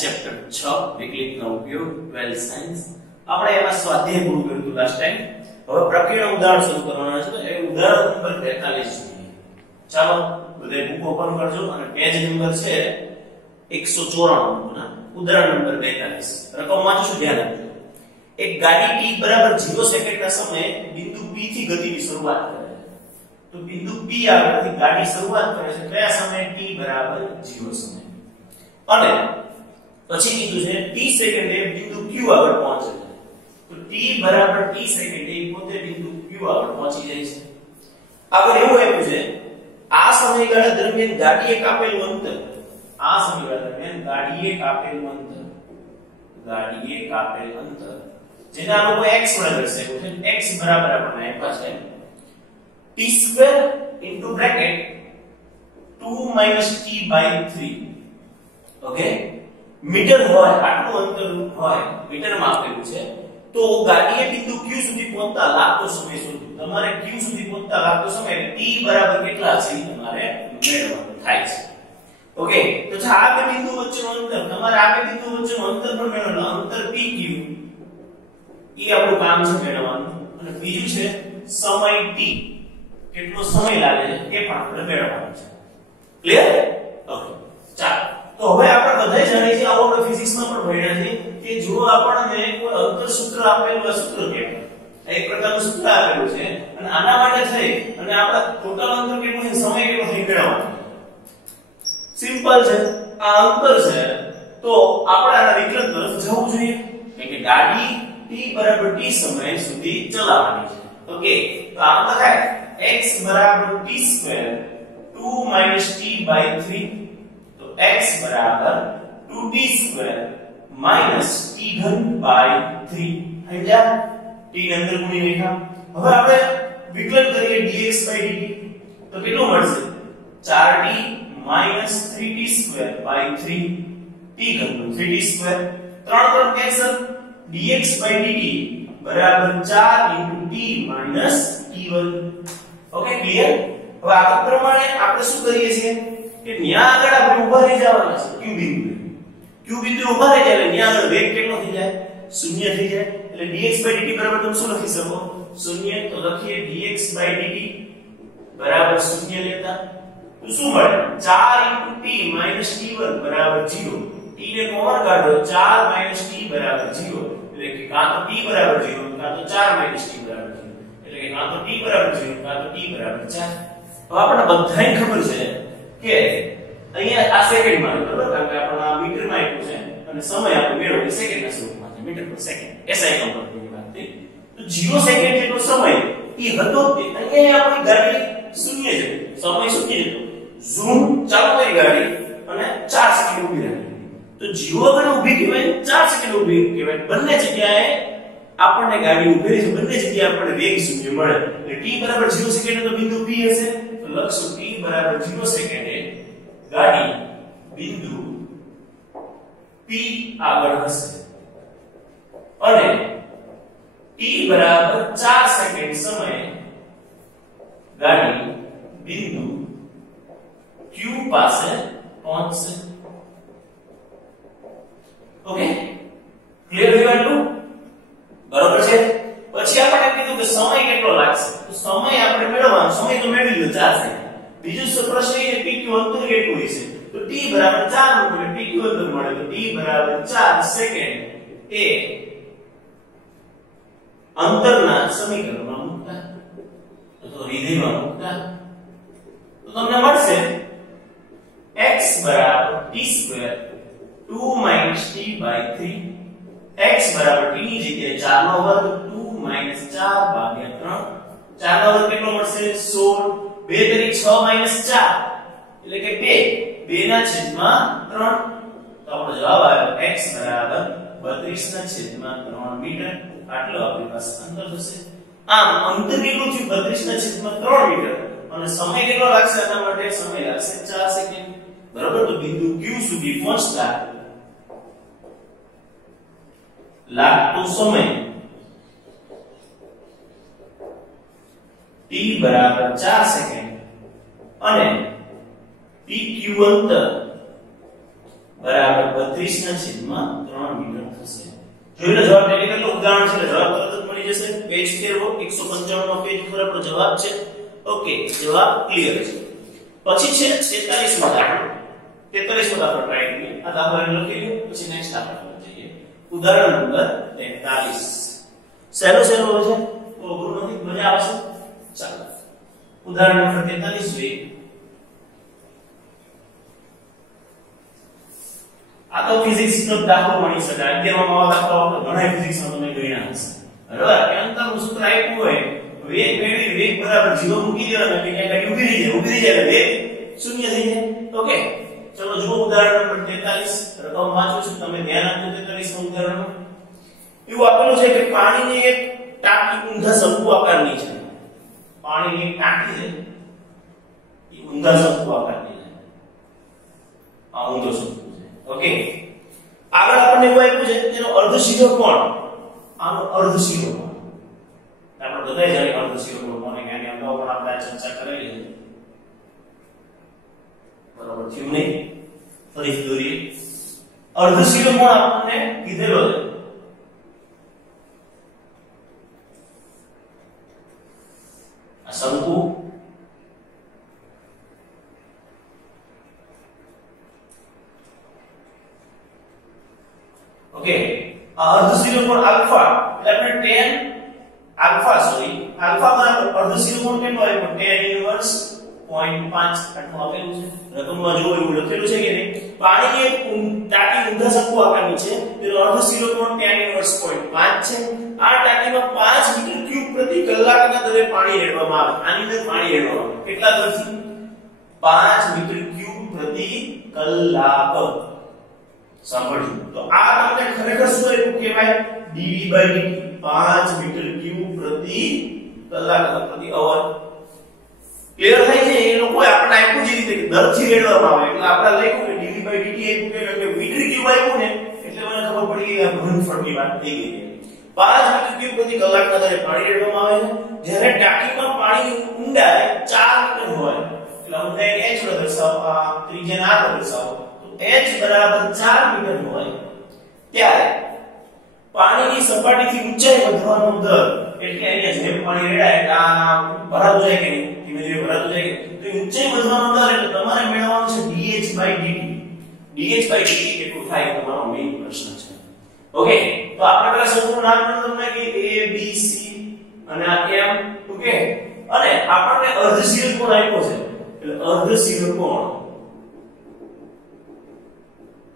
Chapter 6 વિકલિતનો ઉપયોગ 12 science. આપણે એમાં સ્વાધ્યાય પૂરું કર્યું હતું લાસ્ટ ટાઈમ. હવે પ્રક્રિયાનું ઉદાહરણ શરૂ કરવાના છે. તો એ ઉદાહરણ નંબર 43 જોઈએ. ચાલો બધા બુક ઓપન કરજો અને પેજ નંબર છે 194 ના ઉદાહરણ નંબર 43. રકમ વાંચો છો, ધ્યાન આપજો. એક ગાડી t બરાબર 0 સેકન્ડના સમયે બિંદુ P થી ગતિની શરૂઆત કરે છે. તો બિંદુ P આગળથી ગાડી શરૂઆત કરે છે કયા સમયે? t બરાબર 0 સમયે. અને પછી કીધું છે t સેકન્ડે બિંદુ Q આગળ પહોંચે છે. તો t બરાબર t સેકન્ડે પોતે બિંદુ Q આગળ પહોંચી જાય છે. આગળ એવું આપ્યું છે આ સમયગાળા દરમિયાન ગાડીએ કાપેલું અંતર, આ સમયગાળા દરમિયાન ગાડીએ કાપેલું અંતર જેને આ લોકો x વડે દર્શાવ્યું છે. x બરાબર આપણે આપ્યા છે t² into bracket 2 - t/3. Okay, metre હોય, આટલું અંતર હોય, મીટરમાં આપેલું છે. તો ગાડીએ બિંદુ Q સુધી પહોંચતા લાગતો સમય શોધો. તમારે Q સુધી પહોંચતા લાગતો સમય t બરાબર કેટલા છે એ તમારે મેળવવાનું થાય છે. ઓકે, તો આ બે બિંદુ વચ્ચેનું અંતર, તમારે આ બે બિંદુ વચ્ચેનું અંતર પણ મેળવવાનું. અંતર PQ એ આપણું કામ છે મેળવવાનું. અને બીજું છે સમય t, કેટલો સમય લાગે છે એ પણ આપણે મેળવવાનું છે. ક્લિયર? ઓકે, ચાલો. તો હવે આપણે બધા જાણીએ છીએ, આવો આપણે ફિઝિક્સમાં પણ ભણ્યા છે કે જો આપણને કોઈ અંતર સૂત્ર આપેલું હોય, સૂત્ર કહેવાય, એક પ્રકારનું સૂત્ર આપેલું છે અને આના માટે થઈ અને આપણા ટોટલ અંતર કેટલું છે, સમય કેટલો છે મેળવવાનું. સિમ્પલ છે, આ અંતર છે તો આપણે આના વિકલન તરફ જવું જોઈએ કે ગાડી t બરાબર t સમય સુધી ચલાવવાની છે. ઓકે, તો આમ થાય x બરાબર t² 2 - t/3. તો x બરાબર 2t² - t3/3. સમજ્યા? t ની અંદર ગુણી રેખા. હવે આપણે વિકલન કરીએ dx/dt. તો કેટલું મળશે? 4t - 3t²/3. t ઘનનું 3t². 3 cancel. dx/dt બરાબર 4 * t - t1. Okay, clear? હવે આ પ્રમાણે આપણે શું કરીએ છીએ કે ન્યા આગળ આપણે ઊભા રહી જવાના છે q બિંદુ. q બિંદુ ઊભા રહી જાય એટલે ન્યા આગળ વેગ કેટલો થઈ જાય? 0 થઈ જાય. એટલે dx/dt બરાબર તમે શું લખી શકો? 0. તો લખીએ dx/dt બરાબર 0 લેતા તો શું મળે? 4 * t - t1 બરાબર 0. t ને કોમન કાઢો, 4 - t બરાબર 0. એટલે કે કાં તો t બરાબર 0 કાં તો 4 - t બરાબર 0. એટલે કે કાં તો t બરાબર 0 કાં તો t બરાબર 4. તો આપણને બધાને ખબર છે કે અહીંયા આ સેકન્ડમાં છે, બરાબર? કારણ કે આપણે આ મીટરમાં આપ્યું છે અને સમય આપણે મેળવ્યો સેકન્ડના સ્વરૂપમાં છે, મીટર પર સેકન્ડ. SI કન્વર્ટરની વાત થઈ. તો 0 સેકન્ડ જેટલો સમય એ હતો તે અહીંયા આપણી ગાડી 0 છે, સમય 0 છે. ઝૂમ ચાલુ કરી ગાડી અને 4 સેકન્ડ ઊભી રાખી. તો 0 આગળ ઊભી કહેવાય, 4 સેકન્ડ ઊભી કહેવાય. બંને જગ્યાએ આપણને ગાડી ઊભી રહી છે, બંને જગ્યાએ આપણને વેગ 0 મળે. એટલે t બરાબર 0 સેકન્ડે તો બિંદુ P હશે. તો લખશું t બરાબર 0 સેકન્ડે ગાડી બિંદુ P આગળ હશે. અને t બરાબર 4 સેકન્ડ સમયે ગાડી બિંદુ Q પાસે પહોંચશે. ઓકે, ક્લિયર થઈ ગયું? બરોબર છે. પછી આપણે કીધું કે સમય કેટલો લાગશે. તો સમય આપણે મેળવવાનો, સમય તો મેળવી લો 4 સેકન્ડ. બીજો પ્રશ્ન એ કે pq અંતર કેટલું હશે. તો t બરાબર 4 મૂકો એટલે pq અંતર મળે. તો t બરાબર 4 સેકન્ડ એ અંતરના સમીકરણમાં મૂકતા, તો વિધેયમાં મૂકતા તો તમને મળશે x બરાબર t² 2 - t/3. x બરાબર t ની જગ્યાએ 4 નો વર્ગ 2 - 4/3. 4 નો વર્ગ કેટલો મળશે? 16. 2 તરી 6 - 4 એટલે કે 2/3. તો આપણો જવાબ આવ્યો x બરાબર 32/3 મીટર. આટલો આપણી પાસે અંતર થશે. આમ અંતર કેટલું થયું? 32/3 મીટર. અને સમય કેટલો લાગશે? આના માટે સમય લાગશે 4 સેકન્ડ. બરાબર? તો બિંદુ Q સુધી પહોંચતા લાગતો સમય t બરાબર 4 સેકન્ડ અને pq અંતર બરાબર 32 ના છેદમાં 3 મીટર થશે. જોઈ લો જવાબ એટલે કેટલો ઉદાહરણ છે જવાબ તરત જ મળી જશે. પેજ ફેરવો 155 નો પેજ ઉપર આપણો જવાબ છે. ઓકે જવાબ ક્લિયર છે. પછી છે 43 માં દાખલો. 43 માં દાખલો ટ્રાય કરીએ. આ દાખલો લખી લો પછી નેક્સ્ટ દાખલા પર જઈએ. ઉદાહરણ નંબર 43. સહેલો છે તો અઘરું નથી, મજા આવશે. ચાલો ઉદાહરણ નંબર 43 જોઈએ. આ તો ફિઝિક્સ નો દાખલો મળી શકે. 11 માં દાખલો ઘણા ફિઝિક્સ માં તમે ગણ્યા હશે. બરાબર કે અંતરનું સૂત્ર આપ્યું હોય વેગ મેળવી વેગ બરાબર 0 મૂકી દેવાનો એટલે કે ગાડી ઊભી રહી જાય વેગ શૂન્ય થઈ જાય. ઓકે ચલો જુઓ ઉદાહરણ નંબર 43. રકમ વાંચું છું તમે ધ્યાન આપજો. 43 નું ઉદાહરણ એવું આપેલું છે કે પાણીની એક ટાંકી ઊંધા શંકુ આકારની છે. પાણીની એક ટાંકી છે એ ઊંધા શંકુ આકારની છે. આ ઊંધો શંકુ છે. ઓકે આગળ આપણને એવું આપ્યું છે તેનો અર્ધ સીધો કોણ. આનો અર્ધ સીધો કોણ આપણે બધાય જાણીએ અર્ધ સીધો કોણ કોને કે આની અગાઉ પણ આપણે ચર્ચા કરેલી છે. બરાબર થયું નહીં? ફરીથી દોરીએ. અર્ધ સીધો કોણ આપણને કીધેલો છે. આ શંકુ ઓકે આ અર્ધસીરો કોણ આલ્ફા એટલે આપણે tan આલ્ફા આલ્ફા બરાબર અર્ધસીરો કોણ કેટલો આવ્યો tan ઇન્વર્સ 0.5 આટલું આપેલું છે. રકમમાં જો એવું લખેલું છે કે નહીં પાણીની એક ટાંકી ઊંધા શંકુ આકારની છે તેનો અર્ધસીરો કોણ tan ઇન્વર્સ 0.5 છે. આ ટાંકીમાં 5 મીટર ક્યુબ પ્રતિ કલાકના દરે પાણી રેડવામાં આવે. આની અંદર પાણી રેડવામાં આવે કેટલા દરથી 5 મીટર ક્યુબ પ્રતિ કલાક. સાંભળજો તો આ તમને ખરેખર શું આપ્યું કહેવાય dv/dt 5 મીટર ક્યુબ પ્રતિ કલાક પ્રતિ અવર. ક્લિયર થાય છે? એ લોકોએ આપણને આપ્યું જે રીતે દરથી રેડવામાં આવે એટલે આપણે લખ્યું કે dv/dt એટલે મીટર ક્યુબ આપ્યું ને એટલે મને ખબર પડી કે ઘનફળની વાત થઈ ગઈ. 5 મીટર ક્યુબ પ્રતિ કલાકના દરે પાણી રેડવામાં આવે છે. જ્યારે ટાંકીમાં પાણીની ઊંડાઈ 4 મીટર હોય એટલે ઊંડાઈ h વડે દર્શાવો આ ત્રિજ્યાને r વડે દર્શાવો h બરાબર 4 મીટર હોય ત્યારે પાણીની સપાટીથી ઊંચાઈ વધવાનો દર એટલે અહીંયા જેમ પાણી રેડાય એટલે આ ભરાતું જાય કે નહીં ધીમે ધીમે ભરાતું જાય તો ઊંચાઈ વધવાનો દર એટલે તમારે મેળવવાનું છે dh/dt કેટલું થાય તમારો મેઈન પ્રશ્ન છે. ઓકે તો આપણે પેલા શંકુનું નામ તમને કે a b c અને આ m. ઓકે અને આપણને અર્ધશીલ કોણ આપ્યો છે એટલે અર્ધશીલ કોણ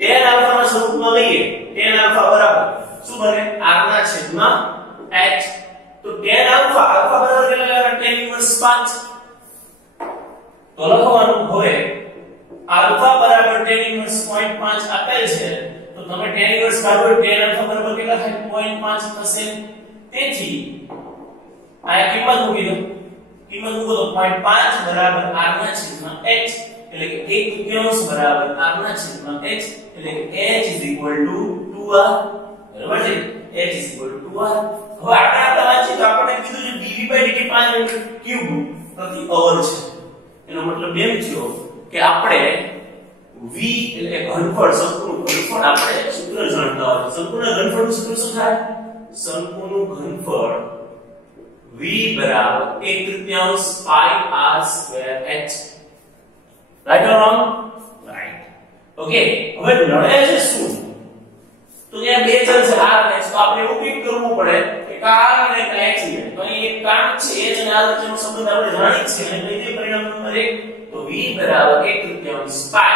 tan આલ્ફા ના સ્વરૂપમાં લઈએ tan આલ્ફા બરાબર શું બને r ના છેદમાં h. તો tan આલ્ફા બરાબર કેટલા લેવાના tan ઇન્વર્સ 5. તો લખવાનું હોય આલ્ફા બરાબર tan ઇન્વર્સ 0.5 આપેલ છે તો તમે tan ઇન્વર્સ કાઢો tan આલ્ફા બરાબર કેટલા થાય 0.5 થશે. તેથી આ કિંમત મૂકી દો. કિંમત મૂકો તો 0.5 બરાબર r ના છેદમાં h એટલે કે 1/3 બરાબર r ના છેદમાં h એટલે કે h 2r. બરાબર છે h 2r. હવે આગળ વાંચીએ તો આપણે કીધું છે dv/dt 5 મીટર ક્યુબ પ્રતિ અવર છે. એનો મતલબ એમ થયો કે આપણે v એટલે ઘનફળ શંકુનું ઘનફળ આપણે સૂત્ર જાણતા હોય. શંકુના ઘનફળનું સૂત્ર શું થાય? શંકુનું ઘનફળ v બરાબર 1/3 pi r square h. Right or wrong? Right. Okay હવે નડે છે શું? તો ત્યાં બે ચલ છે r અને h. તો આપણે એવું પિક કરવું પડે કે r અને h છે. તો અહીં એક કામ છે h અને r વચ્ચેનો સંબંધ આપણે જાણીએ છીએ એટલે તે પરિણામ નંબર 1 તો v બરાબર 1/3 pi.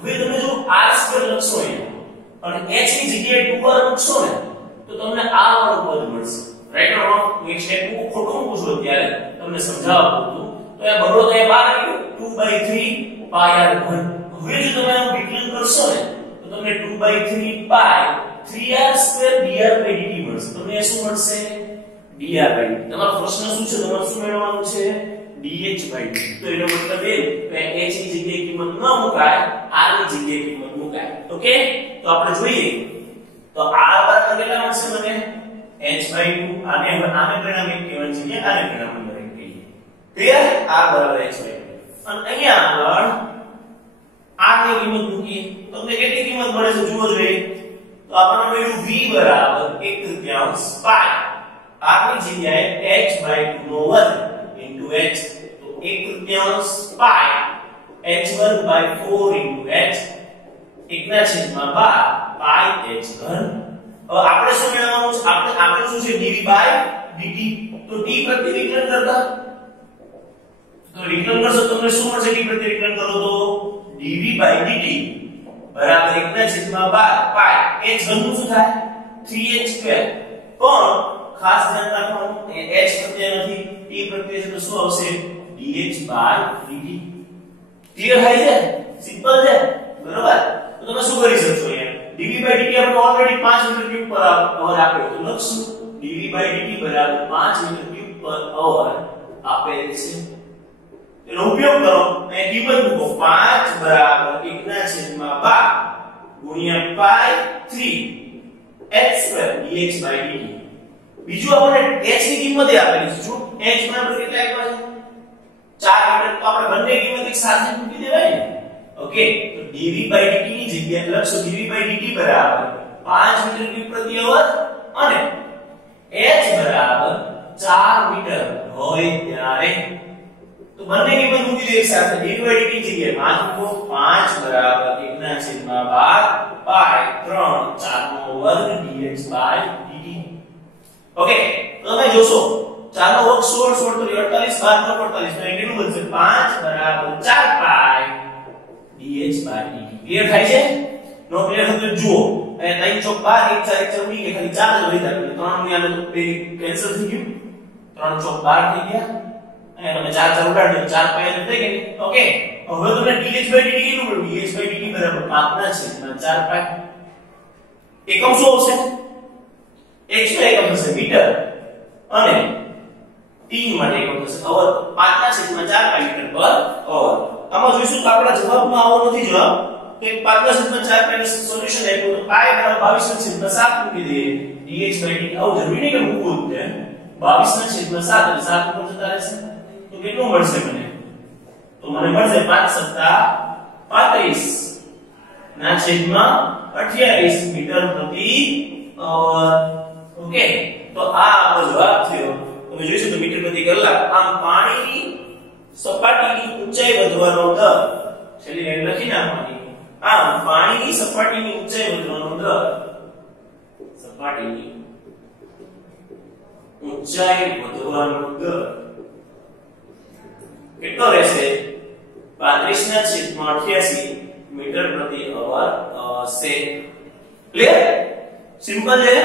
હવે તમે જો r સ્ક્વેર લખશો અહીંયા અને h ની જગ્યાએ 2r મૂકશો ને તો તમને આ વાળું પદ મળશે. Right or wrong? એક સ્ટેપ ખોટું પૂછો ત્યારે તમને સમજાવવા પૂરતું. તો આ બરોબર તો બહાર આવ્યું 2/3 pi r3. હવે જો તમે આનું વિકલન કરશો ને તો તમને 2/3 pi 3r² dr/dt મળશે. તમને શું મળશે? dr/dt. તમારો પ્રશ્ન શું છે? તમારે શું મેળવવાનું છે? dh/dt. તો એનો મતલબ એ કે h ની જગ્યાએ કિંમત ન મુકાય r ની જગ્યાએ કિંમત મુકાય. ઓકે તો આપણે જોઈએ તો r બરાબર કેટલા મળશે મને? h/2. આને પરિણામ એક કહેવાય છે કે આને પરિણામ નંબર 1 કહીએ. ક્લિયર? r બરાબર h/2. અને અહીંયા આગળ r ની કિંમત મૂકીએ તો તમને કેટલી કિંમત મળે છે જુઓ જોઈએ તો આપણને મળ્યું v બરાબર 1/3 પાઈ r ની જગ્યાએ h/2 નો વર્ગ into h તો 1/3 પાઈ h1/4 into h 1/12 પાઈ h ઘન હવે આપણે શું મેળવવાનું છે આપણે આપેલું શું છે dv/dt તો t પ્રતિ વિકલન કરતા તો વિકલન કરશો તો તમને શું મળશે t પ્રતિ વિકલન કરો તો dv/dt બરાબર 1/12 પાઈ h ઘન નું શું થાય 3h2 પણ ખાસ ધ્યાન રાખવાનું એ h પ્રત્યય નથી t પ્રત્યય છે તો શું આવશે dh/dt ક્લિયર થાય છે સિમ્પલ છે બરાબર તો તમે શું કરી શકશો અહીંયા dv/dt આપણે ઓલરેડી 5 મીટર ક્યુબ પર અવર આપ્યો તો લખશું dv/dt બરાબર 5 મીટર ક્યુબ પર અવર આપેલ છે એનો ઉપયોગ કરો અને કિંમત મૂકો 5 બરાબર 1/12 ગુણ્યા પાઈ 3 h2 dh/dt બીજું આપણે h ની કિંમત આપેલી છે જો h માં આપણે કેટલા આપ્યા છે 4 મીટર તો આપણે બંને કિંમત એક સાથે મૂકી દેવાય ને ઓકે તો dv/dt ની જગ્યાએ લખશો dv/dt બરાબર 5 મીટર ક્યુબ પ્રતિ અવર અને h બરાબર 4 મીટર હોય ત્યારે તો બંને કિંમત મૂકી દે એક સાથે dv/dt ની જગ્યાએ 5 મૂકો 5 બરાબર 1/12 પાઈ 3 4 નો વર્ગ dh/dt ઓકે તો તમે જોશો 4 નો વર્ગ 16 16 તો 48 12 48 તો કેટલું બનશે 5 બરાબર 4 પાઈ dh/dt ક્લિયર થાય છે નો ક્લિયર હોય તો જુઓ અહીં 3 ચોક 12 1 4 1 4 ઉડી ગયા ખાલી 4 જ રહી ગયા 3 ની આને તો કેન્સલ થઈ ગયું 3 ચોક 12 થઈ ગયા અને તમે 4 4 ઉડાડો 4 પાઈ થઈ ગઈ ઓકે હવે તમને dh/dt કેટલું મળ્યું dh/dt બરાબર 5/4 પાઈ એકમ શું આવશે x નો એકમ થશે મીટર અને t માટે એકમ થશે અવર 5/4 પાઈ મીટર પર અવર આમાં જોઈશું તો આપણા જવાબમાં આવો નથી જવાબ કે 5/4 પાઈ નું સોલ્યુશન આપ્યું તો પાઈ બરાબર 22/7 મૂકી દઈએ dh/dt આવું જરૂરી નહીં કે મૂકવું જ છે 22/7 એટલે 7 ઉપર જતા રહેશે તો કેટલું મળશે મને તો મને મળશે 5/7 35 ના છેદમાં 28 મીટર પ્રતિ અવર ઓકે તો આ આપણો જવાબ થયો તમે જોઈશું તો મીટર પ્રતિ કલાક આમ પાણીની સપાટીની ઊંચાઈ વધવાનો દર છેલ્લે એ લખી નાખવાની આમ પાણીની સપાટીની ઊંચાઈ વધવાનો દર સપાટીની ઊંચાઈ વધવાનો દર કેટલો રહેશે 35/88 મીટર પ્રતિ અવર છે ક્લિયર સિમ્પલ છે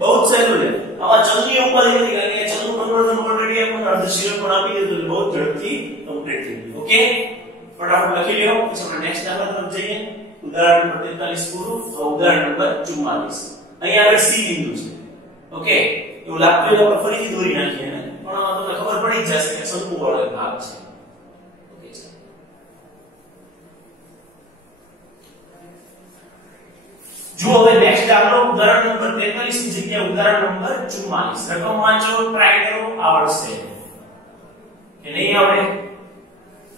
બહુ જ સહેલું છે આમાં ચલની ઉપર નથી કારણ કે ચલનું કન્વર્ઝન ઓલરેડી આપણને અર્ધશીલન પણ આપી દીધું એટલે બહુ ઝડપથી કમ્પ્લીટ થઈ ગયું ઓકે ફટાફટ લખી લ્યો પછી આપણે નેક્સ્ટ દાખલા તરફ જઈએ ઉદાહરણ નંબર 43 પૂરું તો ઉદાહરણ નંબર 44 અહીં આગળ સી બિંદુ છે ઓકે એવું લાગતું હોય આપણે ફરીથી દોરી નાખીએ ને પણ તમને ખબર પડી જ જશે કે શંકુ વાળો ભાગ છે ઓકે જો હવે નેક્સ્ટ દાખલો ઉદાહરણ નંબર 43 ની જગ્યાએ ઉદાહરણ નંબર 44 રકમ વાંચો ટ્રાય કરો આવડશે કે નહીં આવડે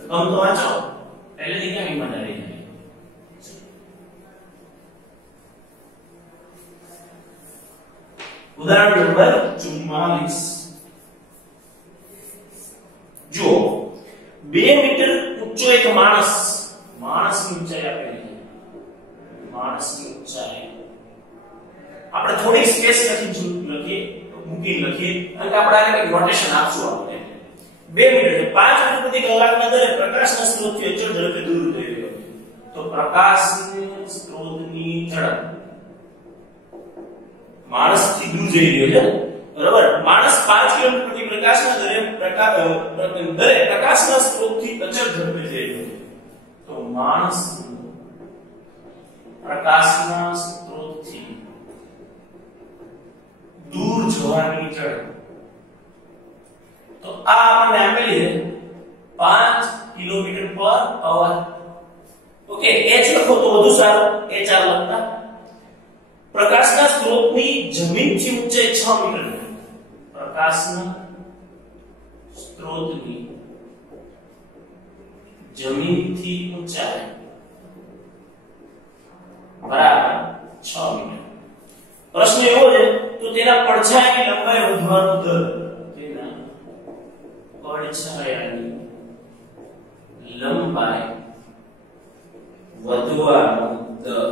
રકમ તો વાંચો પહેલેથી કેમ ઈમાનદારી નહીં ઉદાહરણ નંબર 44 જો 2 મીટર ઊંચો એક માણસની ઊંચાઈ આપેલી છે માણસની ઊંચાઈ આપણે થોડી સ્પેસ લખીએ અને આપણે આને એક રોટેશન આપશું આપણે 2 મીટર એટલે 5 મીટર પ્રતિ કલાકના દરે પ્રકાશના સ્ત્રોતથી અચળ ઝડપે દૂર થઈ રહ્યો તો પ્રકાશના સ્ત્રોતની ઝડપ માણસથી દૂર જઈ રહ્યો છે બરાબર માણસ 5 કિલોમીટર પ્રતિ પ્રકાશના દરે પ્રકાશના સ્ત્રોતથી અચળ ઝડપે જઈ રહ્યો છે તો માણસ પ્રકાશના સ્ત્રોતથી દૂર જવાની ઝડપ તો આ આપણને આપેલી છે 5 કિલોમીટર પર અવર ઓકે h લખો તો વધુ સારું h આ લખતા પ્રકાશના સ્ત્રોતની જમીનથી ઊંચાઈ 6 મીટર છે પ્રકાશના સ્ત્રોતની જમીનથી ઊંચાઈ 6 પ્રશ્ન એવો છે તો તેના પડછાયાની લંબાઈ વધવાનો દર, તેના પડછાયાની લંબાઈ વધવાનો દર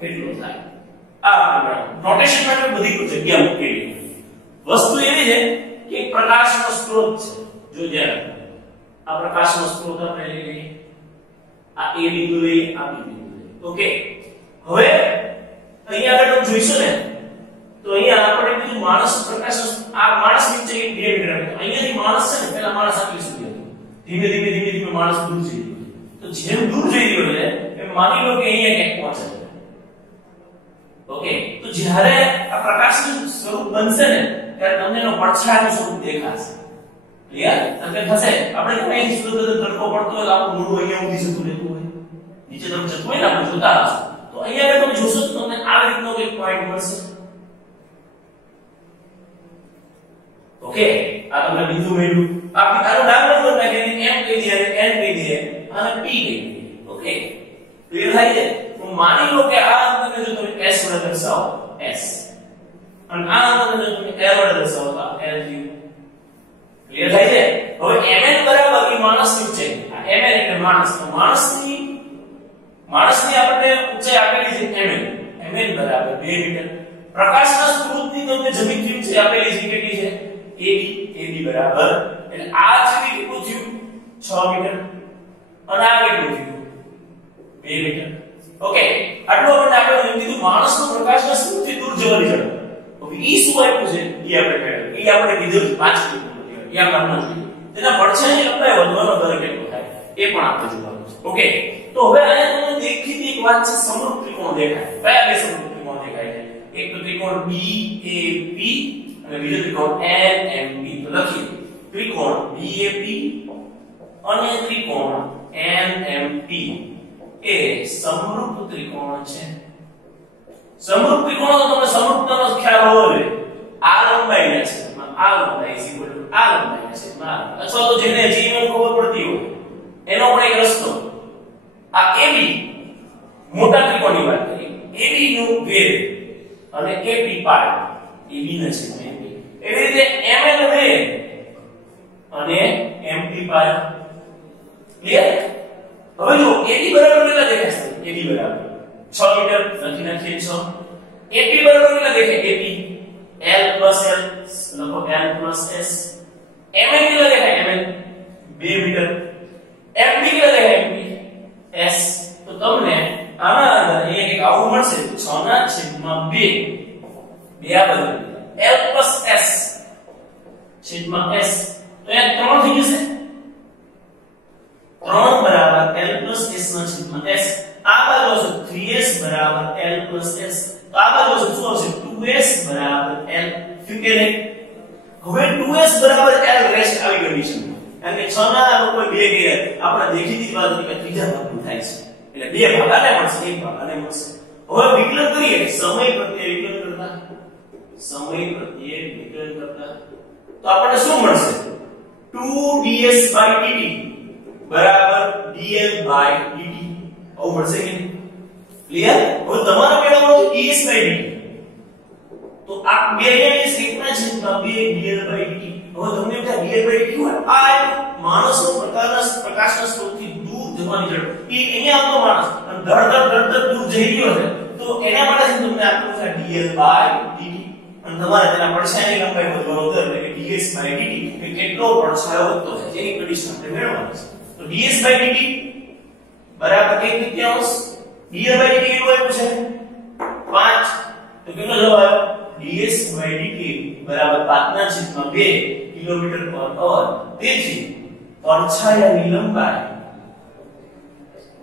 કેટલો થાય? આ નોટેશન માટે બધી જગ્યા મૂકેલી. વસ્તુ એવી છે કે પ્રકાશનો સ્ત્રોત છે. જો જ્યારે આ પ્રકાશનો સ્ત્રોત આપણે લઈ લઈએ, આ એ બિંદુ લઈએ, આ બી બિંદુ લઈએ. ઓકે, હવે અહીંયા આગળ તમે જોઈશો ને તો અહીંયા આપણે કીધું માણસ પ્રકાશ, આ માણસ નીચે 2 મીટર આવે. અહીંયાથી માણસ છે ને, પહેલા માણસ આટલી સુધી હતો, ધીમે ધીમે માણસ દૂર જઈ રહ્યો. તો જેમ દૂર જઈ રહ્યો છે એમ માની લો કે અહીંયા ક્યાંક પહોંચે છે. ઓકે, તો જ્યારે આ પ્રકાશનું સ્વરૂપ બનશે ને ત્યારે તમને એનો પડછાયાનું સ્વરૂપ દેખાશે. ક્લિયર? તમને થશે આપણે કોઈ શુદ્ધ તડકો પડતો હોય તો આપણું મોઢું અહીંયા ઊંધી જતું રહેતું હોય, નીચે તરફ જતું હોય ને, આપણે જોતા હશો. તો અહીંયા આગળ તમે જોશો તો તમને આ રીતનો એક પોઈન્ટ મળશે. ઓકે, આ તમને બિંદુ મળ્યું. આપણે આનું નામ નથી નાખી, એમ કહી દઈએ, એન કહી દઈએ અને પી કહી દઈએ. ઓકે, ક્લિયર થાય છે? તો માની લો કે આ અંતરને જો તમે s વડે દર્શાવો, s, અને આ અંતરને જો તમે l વડે દર્શાવો તો l થયું. ક્લિયર થાય છે? હવે mn બરાબર એ માણસની ઊંચાઈ, આ mn એટલે માણસ. તો માણસની આપણને ઊંચાઈ આપેલી છે mn બરાબર 2 મીટર. પ્રકાશના સ્ત્રોતની તમને જમીનથી ઊંચાઈ આપેલી છે કેટલી છે? ab બરાબર, એટલે આ જેવી કેટલું થયું? 6 મીટર. અને આ કેટલું થયું? 2 મીટર. ઓકે, આટલું આપણે એમ કીધું માણસનો પ્રકાશના સ્ત્રોતથી દૂર જવાની ઝડપ. ઓકે, ઈ શું આપ્યું છે? ઈ આપણે કીધું 5 કિલોમીટર. ઈ આપણે સમજ્યું. તેના પડછાયાની લંબાઈ વધવાનો દર કેટલો થાય એ પણ આપણે જોવાનું છે. ઓકે, તો હવે અહીંયા તમને દેખીતી એક વાત છે, સમરૂપ ત્રિકોણ દેખાય. કયા બે સમરૂપ ત્રિકોણ દેખાય છે? એક તો ત્રિકોણ BAP અને બીજો ત્રિકોણ NMP. તો લખીએ ત્રિકોણ BAP અને ત્રિકોણ NMP એ સમરૂપ ત્રિકોણ છે. સમરૂપ ત્રિકોણો તો તમને સમરૂપતાનો ખ્યાલ હોવો જોઈએ. આ લંબાઈના છેદમાં આ લંબાઈ આ લંબાઈના છેદમાં, અથવા તો જેને જીનો ખબર પડતી હોય એનો પણ એક રસ્તો. આ AB મોટા ત્રિકોણની વાત કરીએ, AB નું વેધ અને AP પાય, AB ના છેદમાં MP. એવી રીતે MN વેધ અને MP પાય. ક્લિયર? હવે જો AB બરાબર કેટલા દેખાય છે? AB બરાબર 6 મીટર, લખી નાખીએ 6. AP બરાબર કેટલા દેખાય? AP L plus L લખો, L plus S. MN કેટલા દેખાય? MN 2 metre. MP કેટલા દેખાય? MP S. તો તમને આના અંદર એક આવું મળશે 6/2 આ બધું L plus S છેદમાં S. તો એ 3 થઈ જશે. 3 બરાબર L plus S ના છેદમાં S. આ બાજુ હશે 3S બરાબર L plus S. તો આ બાજુ હશે શું હશે? 2S બરાબર L. કે નહીં? હવે 2S બરાબર L રહેશે આવી કન્ડિશન. કારણ કે 6 ના લોકો 2 ગયા, આપણા દેખીતી વાત કે ત્રીજા ભાગનું થાય છે. એટલે 2 ભાગાને મળશે, 1 ભાગાને મળશે. હવે વિકલન કરીએ, સમય પ્રત્યે વિકલન કરતા તો આપણને શું મળશે? 2ds/dt બરાબર dl/dt આવું મળશે કે? ક્લિયર? હવે તમારા મેળવવાનો ds/dt, તો આ બે અહીંયા એકના છેદમાં 2 dl/dt. હવે તમને કે dl/dt હોય આ માણસનો પ્રકાશના સ્ત્રોતથી દૂર જવાની ઝડપ. એ અહીંયા આવતો માણસ અને ધડ દૂર જઈ રહ્યો છે, તો એના માટે તમને આપવું છે dl/dt. અને તમારે તેના પડછાયાની લંબાઈ વધવાનો દર એટલે કે ds/dt કે કેટલો પડછાયો વધતો છે એની કન્ડિશન આપણે મેળવવાની છે. તો ds/dt બરાબર 1/3 dl/dt કેટલું આવ્યું છે? 5. તો કેટલો જવાબ આવ્યો? ds/dt બરાબર 5/2 કિલોમીટર/અવર. તેથી પડછાયાની લંબાઈ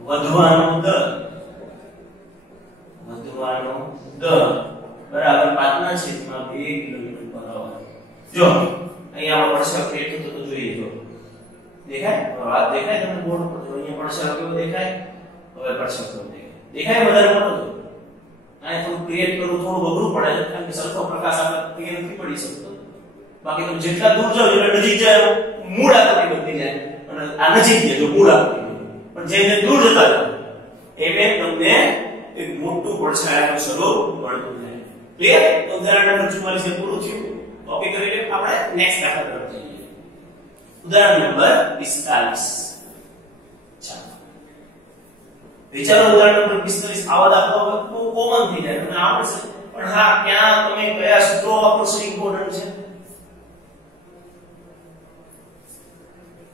વધવાનો દર બરાબર 5/2 કિલોમીટર/અવર. જો અહીંયા આપણો પડછાયો કેટલો થતો જોઈએ. જો દેખાય? વાત દેખાય તમને બોર્ડ પર? જો અહીંયા પડછાયો કેવો દેખાય? હવે પડછાયો કેવો દેખાય? વધારે મોટો. આને થોડું ક્રિએટ કરવું થોડું અઘરું પડે છે, કારણ કે સરખો પ્રકાશ આપણે ક્લિયર નથી પડી શકતો. બાકી તમે જેટલા દૂર જાઓ એટલે નજીક જાય મૂળ આકૃતિ બની જાય, અને આ નજીક જાય જો મૂળ આકૃતિ. પણ જેને દૂર જતા જાઓ એમ તમને એક મોટું પડછાયાનું સ્વરૂપ મળતું જાય. ક્લિયર? તો ઉદાહરણ નંબર 44 એ પૂરું થયું. કોપી કરી લે. આપણે નેક્સ્ટ દાખલા તરફ જઈએ. ઉદાહરણ નંબર 45. ચાલો વિચારો ઉદાહરણ નંબર 45 આવા દાખલાઓ બહુ કોમન થઈ જાય તમને આવડશે, પણ હા ક્યાં તમે કયા સૂત્રો વાપરશો ઇમ્પોર્ટન્ટ છે.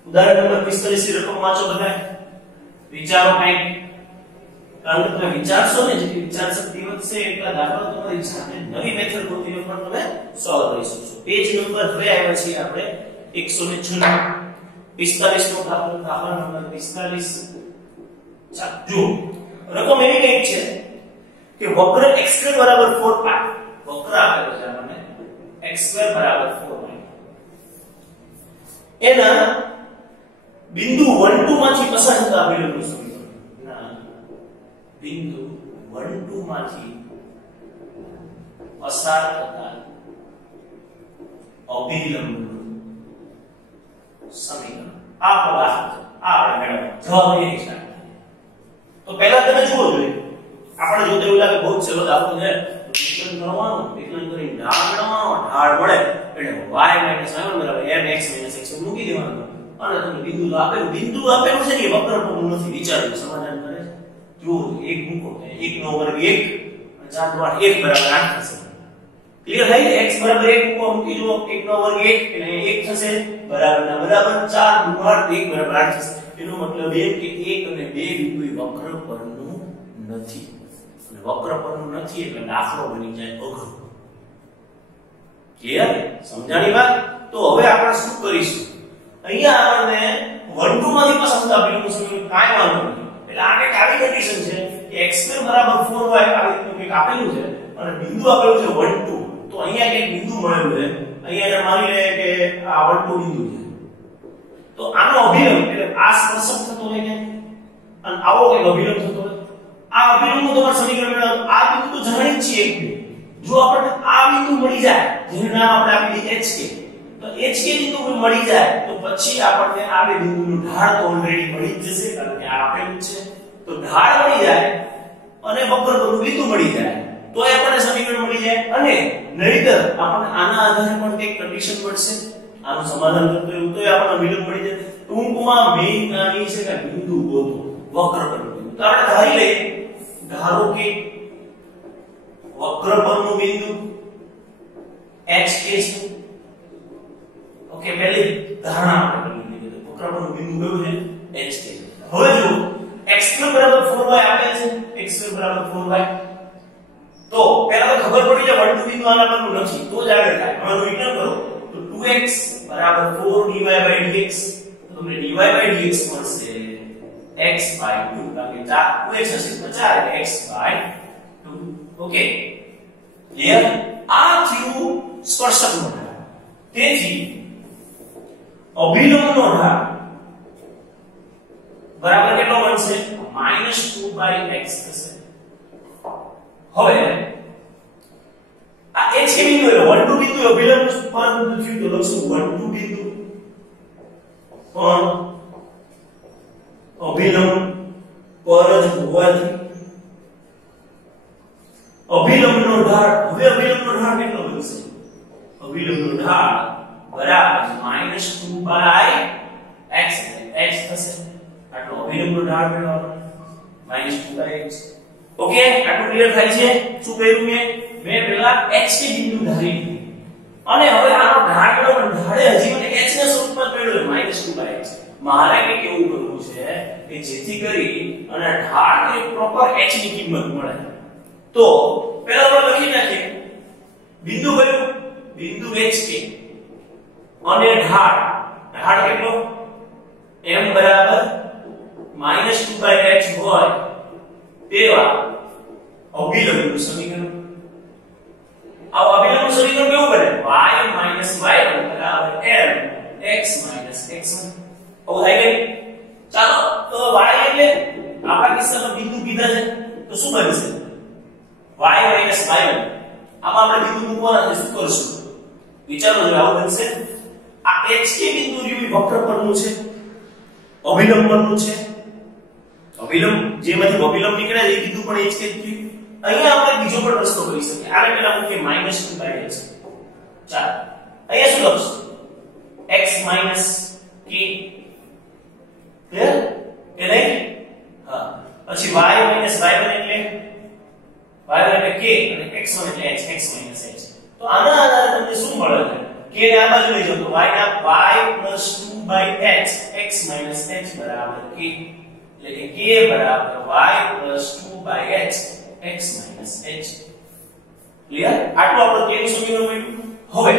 ઉદાહરણ નંબર 45 ની રકમ વાંચો બધા. વિચારો કંઈક, કારણ કે તમે વિચારશો ને જેટલી વિચાર શક્તિ વધશે એટલા દાખલા તમારી સાથે નવી મેથડ ગોતીને પણ તમે સોલ્વ કરી શકશો. પેજ નંબર હવે આવ્યા છે આપણે 196 45 નો દાખલા નંબર 45. ચાલો જો રકમ એવી કંઈક છે કે વક્ર x2 4 π વક્ર આપેલો છે આપણને x2 4 π એના બિંદુ 1 2 માંથી પસાર થતા અભિલંબનું સમીકરણ ના બિંદુ 1 2 માંથી પસાર થતા અભિલંબનું સમીકરણ આ પ્રકાર આ આપણે મેળવવાનો જવાબ એ છે. તો પહેલા તમે જુઓ જોઈએ આપણે જોતે એવું લાગે બહુ સરળ દાખલો છે વિકલન કરવાનું, વિકલન કરી ઢાળ મેળવવાનો, ઢાળ મળે એટલે y - y1 બરાબર mx - x મૂકી દેવાનું અને તમને બિંદુ આપેલું છે કે વક્ર પરનું નથી વિચારવું સમાધાન કરે જો એક મૂકો 1 નો વર્ગ 1 અને 4 નો 1 બરાબર 8 થશે. ક્લિયર થાય? x બરાબર 1 મૂકો મૂકી દો 1 નો વર્ગ 1 એટલે 1 થશે બરાબર ના બરાબર 4 નો વર્ગ 1 બરાબર 8 થશે. એનો મતલબ એ કે 1 અને 2 બિંદુ વક્ર પરનું નથી અને વક્ર પરનું નથી એટલે દાખલો બની જાય અઘરો. ક્લિયર? સમજાણી વાત? તો હવે આપણે શું કરીશું? અહીંયા આપણને 1 2 માંથી પસંદ આપેલું સમીકરણ કાંઈ વાંધો નથી. એટલે આ એક આવી કન્ડિશન છે કે x2 4y આવી રીતનું કંઈક આપેલું છે અને બિંદુ આપેલું છે 1 2. તો અહીંયા કંઈક બિંદુ મળેલું છે. અહીંયા માની લે કે આ 1 2 બિંદુ છે. તો આનો અભિલંબ એટલે આ સ્પર્શક થતો હોય કે અને આવો કંઈક અભિલંબ થતો હોય. આ અભિલંબનું તમારે સમીકરણ મેળવવાનું. આ બિંદુ તો જાણી જ છે એક. જો આપણને આ બિંદુ મળી જાય જેનું નામ આપણે આપી દઈએ HK, તો HK બિંદુ મળી જાય તો પછી આપણને આ બે બિંદુનું ઢાળ તો ઓલરેડી મળી જ જશે કારણ કે આ આપેલું છે. તો ઢાળ મળી જાય અને વક્ર પરનું બિંદુ મળી જાય તો આપણને સમીકરણ મળી જાય. અને નહીતર આપણને આના આધારે પણ કંઈક કન્ડિશન મળશે આનું સમાધાન કરતો એવું તો આપણને વિલંબ મળી જાય. ટૂંકમાં મેઈન નાની છે કે બિંદુ ગોતો વક્ર પરનું બિંદુ. તો આપણે ધારી લઈએ ધારો કે વક્ર પરનું બિંદુ HK છે. ઓકે પહેલી ધારણા આપણે કરી લીધી વક્ર પરનું બિંદુ કયું છે HK. હવે જો x2 4y આપે છે x2 4y તો પહેલા તો ખબર પડી જાય 1 2 બિંદુ આના પરનું નથી તો જ આગળ થાય. આનું વિકલન કરો તો 2x 4 dy/dx તો તમને dy/dx મળશે x/2 કારણ કે 2x હશે તો 4 x/2. Okay clear? આ થયું સ્પર્શકનો ઢાળ. તેથી અભિલંબનો ઢાળ બરાબર કેટલો બનશે -2/x થશે. હવે આ h કે બિંદુ એટલે 1 2 બિંદુ અભિલંબ પર થયું તો લખશું 1 2 બિંદુ પણ અભિલંબ પર જ હોવાથી અભિલંબનો ઢાળ. હવે અભિલંબનો ઢાળ કેટલો બનશે? અભિલંબનો ઢાળ બરાબર -2/x x થશે. આટલો અભિલંબનો ઢાળ મેળવવાનો -2/x. ઓકે આટલું ક્લિયર થાય છે? શું કર્યું મેં પહેલા h કે બિંદુ ધારી લીધું અને હવે આનો ઢાળ મેળવવાનો. ઢાળે હજી મને h ના સ્વરૂપમાં મેળવ્યો -2/x. મારે કંઈક એવું કરવું છે કે જેથી કરી અને ઢાળને પ્રોપર h ની કિંમત મળે. તો પહેલા આપણે લખી નાખીએ બિંદુ કયું? બિંદુ HK અને ઢાળ કેટલો? m બરાબર -2/h હોય તેવા અભિલંબનું સમીકરણ. આ અભિલંબનું સમીકરણ કેવું બને? y - y1 બરાબર m x - x1. ઓ થઈ ગઈ. ચાલો તો y એટલે આપણા કિસ્સામાં બિંદુ કીધા છે તો શું બનશે? y - y1. આમાં આપણે બિંદુ મૂકવાના છે શું કરશું? વિચારો જો આવું બનશે. આ HK બિંદુ રહ્યું વક્ર પરનું છે અભિલંબ પરનું છે. અભિલંબ જેમાંથી અભિલંબ નીકળે એ બિંદુ પણ HK થયું. અહીંયા આપણે બીજો પણ રસ્તો કરી શકીએ. આને પહેલા મૂકે -2 h. ચાલો અહીંયા શું લખશું? x - k. ક્લિયર કે નહીં? હા. પછી y - y1 એટલે y1 એટલે k અને x1 એટલે h, x - h. તો આના આધારે તમને શું મળે છે? k ને આ બાજુ લઈ જાઓ તો y ના y + 2/h x - h બરાબર k. એટલે કે k બરાબર y + 2/h x - h. Clear? આટલું આપણે k નું સમીકરણ મળ્યું. હવે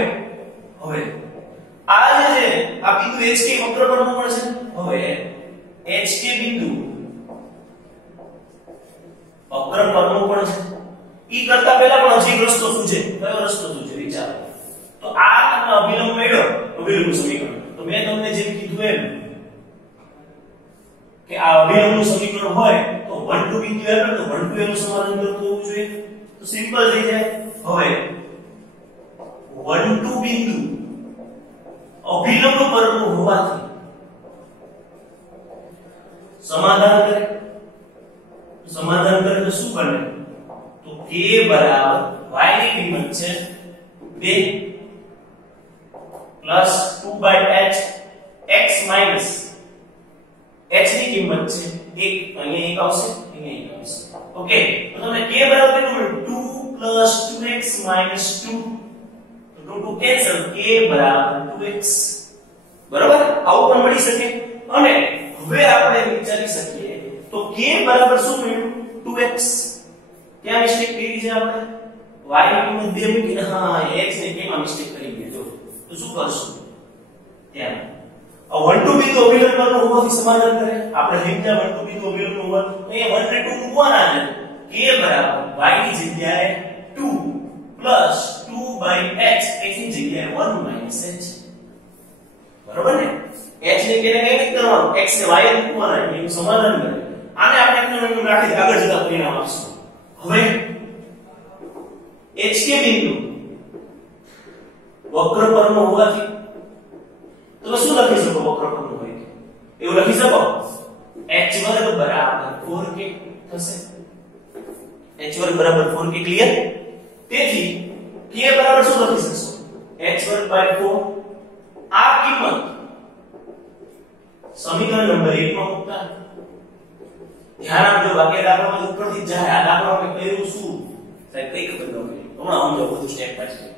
આ જે છે આ બિંદુ hk વક્ર પરનું પણ છે. હવે hk બિંદુ વક્ર પરનું પણ છે. ઈ કરતા પહેલા પણ હજી રસ્તો શું છે? કયો રસ્તો શું છે વિચારો. તો આ તમને અભિલંબ મળ્યો, અભિલંબનું સમીકરણ. તો મેં તમને જેમ કીધું એમ કે આ અભિલંબનું સમીકરણ હોય તો 1 2 બિંદુ આવે તો 1 2 એનું સમાધાન કરતું હોવું જોઈએ. તો સિમ્પલ થઈ જાય. હવે 1 2 બિંદુ અભિલંબ પરનું હોવાથી સમાધાન કરે તો શું બને? તો k બરાબર y ની કિંમત છે 2 plus 2/h x minus h ની કિંમત છે 1. અહીંયા 1 આવશે, અહીંયા 1 આવશે. ઓકે, તો તમને k બરાબર કેટલું મળ્યું? 2 પ્લસ 2x માઈનસ 2. તો 2 કેન્સલ, k બરાબર 2x. બરાબર? આવું પણ મળી શકે. અને હવે આપણે વિચારી શકીએ તો k બરાબર શું મળ્યું? 2x. ક્યાં મિસ્ટેક કરી છે આપણે? y ની કિંમત 2 મૂકીને હા x ને k માં મિસ્ટેક કરી દીધો. તો શું કરશું? ત્યાં આ 1 2 બિંદુ અભિલંબ પરનું હોવાથી સમાધાન કરે. આપણે સમજ્યા 1 2 બિંદુ અભિલંબ હોવાનું. તો અહીંયા 1 ને 2 મૂકવાના છે. k બરાબર y ની જગ્યાએ 2 પ્લસ 2/h x ની જગ્યાએ 1 - h. બરોબર ને? h ને k ને કઈ નથી કરવાનું, x ને y ને મૂકવાના એટલે એનું સમાધાન કરે. આને આપણે એકદમ રાખી આગળ જતા પરિણામ આપશું. હવે hk બિંદુ વક્ર પરનો હોવાથી તમે શું લખી શકો? વક્ર પરનો હોય એવું લખી શકો h2 બરાબર 4k થશે. h2 બરાબર 4k. ક્લિયર? તેથી k બરાબર શું લખી શકશો? h2/4. આ કિંમત સમીકરણ નંબર 1 માં મૂકતા ધ્યાન આપજો. બાકી દાખલામાં ઉપરથી જાય. આ દાખલામાં કર્યું શું સાહેબ કઈ ખબર ન પડી. હમણાં સમજો બધું સ્ટેપ બાય સ્ટેપ.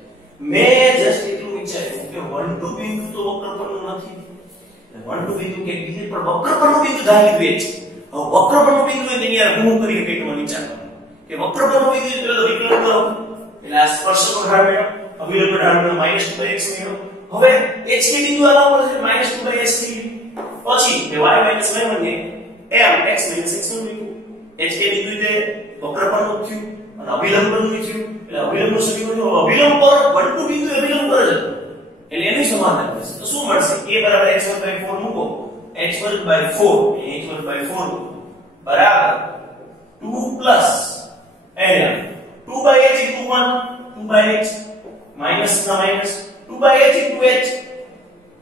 મેં જસ્ટ એટલું વિચાર્યું કે 1 2 બિંદુ તો વક્ર પરનું નથી. 1 2 બિંદુ કે બીજે પણ વક્ર પરનું બિંદુ ધારી દે છે. હવે વક્ર પરનું બિંદુ એની યાર હું કરી કે તમે વિચાર કરો કે વક્ર પરનું બિંદુ પેલો વિકલન કરો એટલે આ સ્પર્શક ઢાળ મેળવો, અભિલંબ ઢાળ મેળવો, -2x મેળવો. હવે hk બિંદુ આના પર છે -2/h થી. પછી y - y1 ને m x - x1 મૂક્યું. hk બિંદુ તે વક્ર પરનું થયું અને અભિલંબ પરનું થયું. એટલે અભિલંબનું સમીકરણ અભિલંબ પર 1 2 બિંદુ અભિલંબ પર જ એટલે એનું સમાધાન થશે. તો શું મળશે? k બરાબર h1/4 મૂકો. h1/4 બરાબર 2 પ્લસ અહીંયા 2/h into 1 2/h માઈનસ ના minus 2/h into h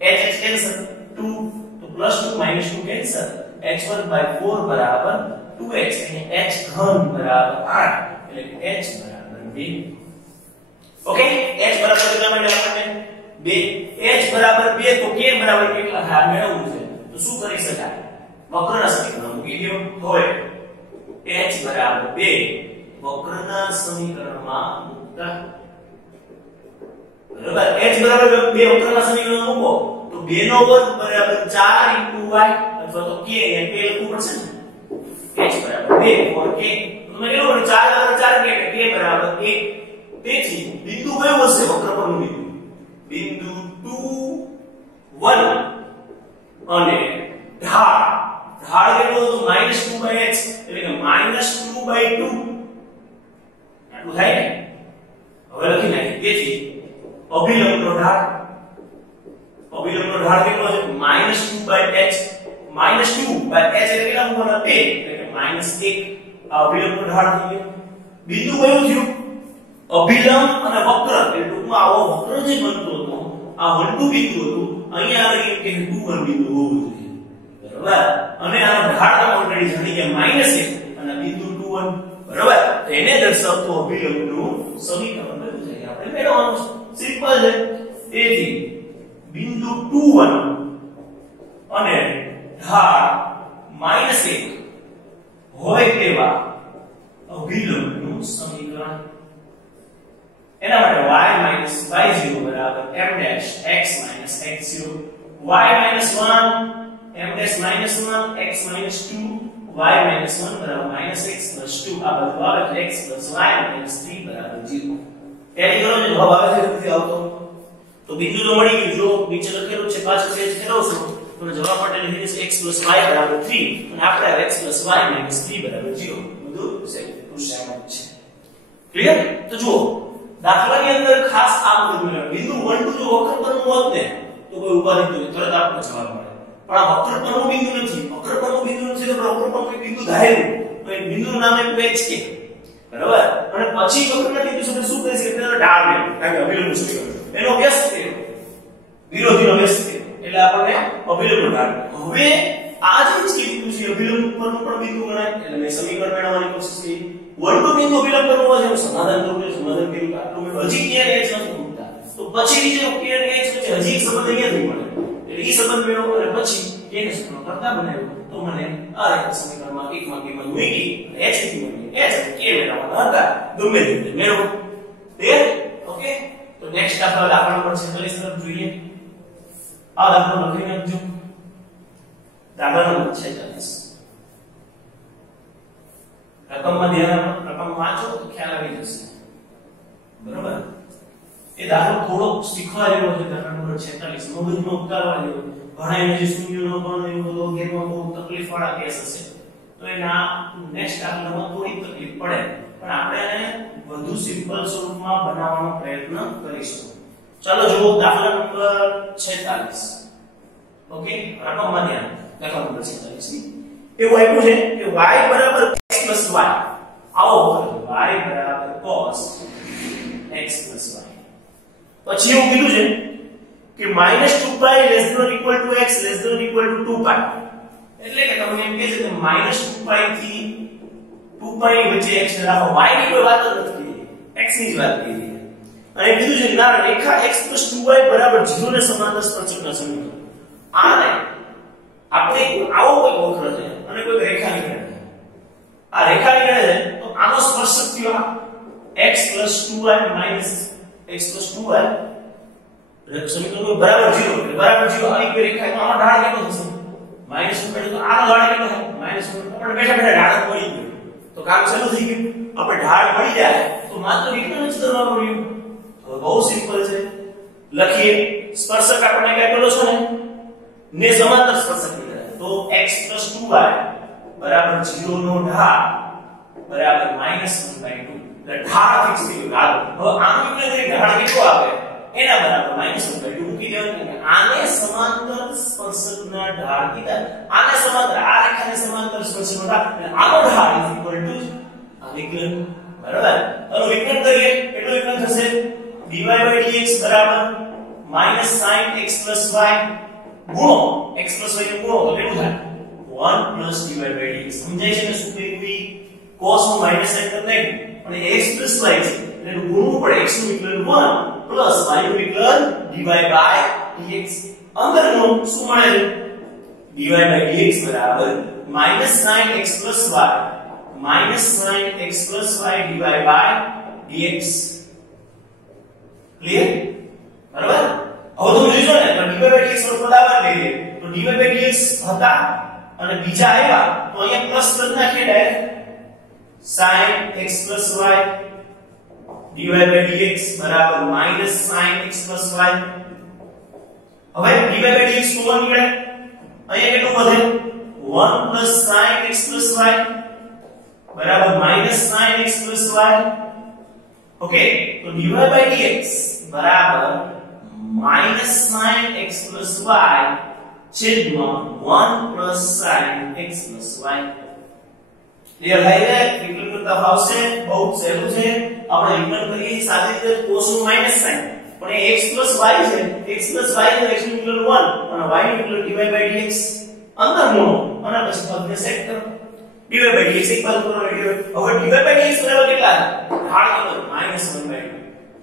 h cancel 2 તો પ્લસ 2 માઈનસ 2 કેન્સલ h1/4 બરાબર 2h અને h ઘન બરાબર 8 એટલે કે h બરાબર 2. ઓકે, h બરાબર કેટલા મળ્યા આપણને? 2. h બરાબર 2 તો k બરાબર કેટલા થાય મેળવવું છે. તો શું કરી શકાય? વક્રના સમીકરણ મૂકી દો. હવે h બરાબર 2 વક્રના સમીકરણમાં મૂકતા બરાબર h બરાબર 2 વક્રના સમીકરણમાં મૂકો તો 2 નો વર્ગ બરાબર 4 * y અથવા તો k અહીંયા k લખવું પડશે ને. h બરાબર 2 4k. તો તમે કેટલું પડે? 4 બરાબર 4k એટલે k બરાબર 1. તેથી બિંદુ કયું હશે વક્ર પરનું બિંદુ? બિંદુ 2 1 અને ઢાળ કેટલો હતો? -2/h એટલે કે -2/2. આટલું થાય ને? હવે લખી નાખીએ. તેથી અભિલંબનો ઢાળ કેટલો છે? -2/h. -2/h એટલે કેટલા મૂકવાના? 2 એટલે કે -1. આ અભિલંબનો ઢાળ થઈ ગયો. બિંદુ કયું થયું? અભિલંબ અને વક્ર એટલે ટૂંકમાં આવો વક્ર જે બનતો હતો આ 1 2 બિંદુ હતું. અહીંયા આગળ એમ કે 2 1 બિંદુ હોવું જોઈએ. બરાબર? અને આ ઢાળ ઓલરેડી જાણી ગયા -1 અને બિંદુ 2 1. બરાબર? એને દર્શાવતું અભિલંબનું સમીકરણ બની જાય આપણે મેળવવાનું સિમ્પલ છે તેથી બિંદુ 2 1 અને ઢાળ -1 હોય તેવા અભિલંબનું સમીકરણ એના માટે y y0 બરાબર m dash x minus x0 y minus 1 m dash minus 1 x minus 2 y minus 1 બરાબર minus x plus 2 આ બધું આવે એટલે x plus y minus 3 બરાબર 0 ટેલી કરો જો જવાબ આવે છે નથી આવતો તો બિંદુ તો મળી ગયું જો નીચે લખેલું છે પાછળ પેજ ફેરવશો તો જવાબ માટે લખી છે x plus y બરાબર 3 અને આપણે x plus y minus 3 બરાબર 0 બધું સેમ છે ક્લિયર તો જુઓ દાખલાની અંદર ખાસ આ બિંદુ 1 2 જો વક્ર પરનું હોત ને તો કોઈ ઉપાધિ તો તરત આપણને જવાબ મળે પણ આ વક્ર પરનું બિંદુ નથી વક્ર પરનું બિંદુ નથી તો વક્ર પરનું કોઈ બિંદુ ધાર્યું તો એ બિંદુનું નામ આપ્યું h કે બરાબર અને પછી વક્રના બિંદુ સાથે શું કરી શકે પેલા ઢાળ લેવું કારણ કે અભિલંબ સમીકરણ એનો અભ્યાસ કર્યો વિરોધીનો અભ્યાસ કર્યો એટલે આપણને અભિલંબ ઢાળ હવે આ જે બિંદુ છે અભિલંબ પરનું પણ બિંદુ ગણાય એટલે મેં સમીકરણ મેળવવાની કોશિશ કરી 1 2 બિંદુ અભિલંબ પરનું હોય છે સમાધાન કર્યું આટલું મેં હજી ક્યારે h નથી મૂકતા તો પછી નીચે ક્યારે h વચ્ચે હજી એક સંબંધ અહીંયા થઈ મળે એટલે એ સંબંધ મેળવો અને પછી એને સૂત્રો કરતા બનાવ્યો તો મને આ રેખા સમીકરણમાં એક માં કિંમત મૂકી h ની કિંમત h કે મેળવવાના હતા ગમે તે મેળવો ક્લિયર ઓકે તો નેક્સ્ટ દાખલા નંબર 46 તરફ જોઈએ આ દાખલો લખીને આપજો દાખલા નંબર 46 રકમમાં ધ્યાન આપો રકમ વાંચો તો ખ્યાલ આવી જશે બરાબર એ દાખલો થોડો શીખવા જેવો છે દાખલા નંબર 46 મગજમાં ઉતારવા જેવો ઘણા એને જે શૂન્યનો પણ એવું બધું ગેરમાં બહુ તકલીફ વાળા કેસ હશે તો એના નેક્સ્ટ દાખલામાં થોડી તકલીફ પડે પણ આપણે એને વધુ સિમ્પલ સ્વરૂપમાં બનાવવાનો પ્રયત્ન કરીશું ચાલો જુઓ દાખલા નંબર 46 ઓકે રકમમાં ધ્યાન દાખલા નંબર 46 એવું આપ્યું છે કે y બરાબર x plus y આવો y બરાબર cos x plus y પછી એવું કીધું છે કે -2π ≤ x ≤ 2π એટલે કે તમને એમ કહે છે કે -2π થી 2π ની વચ્ચે x રાખો y ની કોઈ વાત જ નથી x ની જ વાત કરી અને કીધું છે ના રેખા x 2y 0 ને સમાંતર સ્પર્શકના સમીકરણ આને આપણે આવો કોઈ વક્ર છે અને કોઈ રેખા નીકળે છે આ રેખા નીકળે છે તો આનો સ્પર્શક થયો x 2y x 2y સમીકરણ બરાબર 0 એટલે બરાબર 0 આવી કોઈ રેખા તો આનો ઢાળ કેટલો થશે -1 તો આનો ઢાળ કેટલો થાય -1 આપણે બેઠા બેઠા ઢાળ મળી ગયો તો કામ શરૂ થઈ ગયું આપણે ઢાળ મળી જાય તો માત્ર વિકલન જ કરવાનું રહ્યું તો બહુ સિમ્પલ છે લખીએ સ્પર્શક આપણે કઈ પેલો છે ને સમાંતર સ્પર્શક તો x 2y બરાબર 0 નો ઢાળ બરાબર -1/2 એટલે ઢાળ ફિક્સ થઈ ગયો હવે આનું વિકલન કરી ઢાળ કેટલો આવે એના બરાબર -1/2 મૂકી દેવાનું આને સમાંતર સ્પર્શકના ઢાળ કીધા આને સમાંતર આ રેખાને સમાંતર સ્પર્શકનો ઢાળ એટલે આનો ઢાળ આ વિકલન બરાબર હવે વિકલન કરીએ કેટલું વિકલન થશે dy/dx બરાબર -sin x + y ગુણો x + y નો ગુણો તો કેટલું થાય 1 + dy/dx સમજાય છે ને શું કર્યું cos નું માઈનસ સાઈન કરી નાખ્યું અને x + y છે એટલે ગુણવું પડે x નું વિકલન 1 + y નું વિકલન dy/dx અંદરનો શું મળે dy/dx બરાબર -sin x + y sin x + y dy/dx clear બરાબર હવે તમે જોજો ને તો dy/dx નો બરાબર લઈએ તો dy/dx હતા અને બીજા આવ્યા તો અહીંયા પ્લસ કરી નાખીએ direct sin x + y dy/dx બરાબર -sin x + y હવે dy/dx કોમન નીકળે અહીંયા કેટલું વધે 1 + sin x + y બરાબર -sin x + y ઓકે તો dy/dx બરાબર -sin x + y છેદમાં 1 + sin x + y ક્લિયર થઈ ગયું વિકલન કરતા આવશે બહુ સહેલું છે આપણે વિકલન કરીએ સાદી રીતે cos નું માઈનસ સાઈન પણ એ x + y છે x + y તો x નું વિકલન 1 અને y નું વિકલન dy/dx અંદર મૂકો અને પછી પદને સેટ કરો dy/dx એક બાજુ કરો હવે dy/dx બરાબર કેટલા ઢાળ કરો -1/2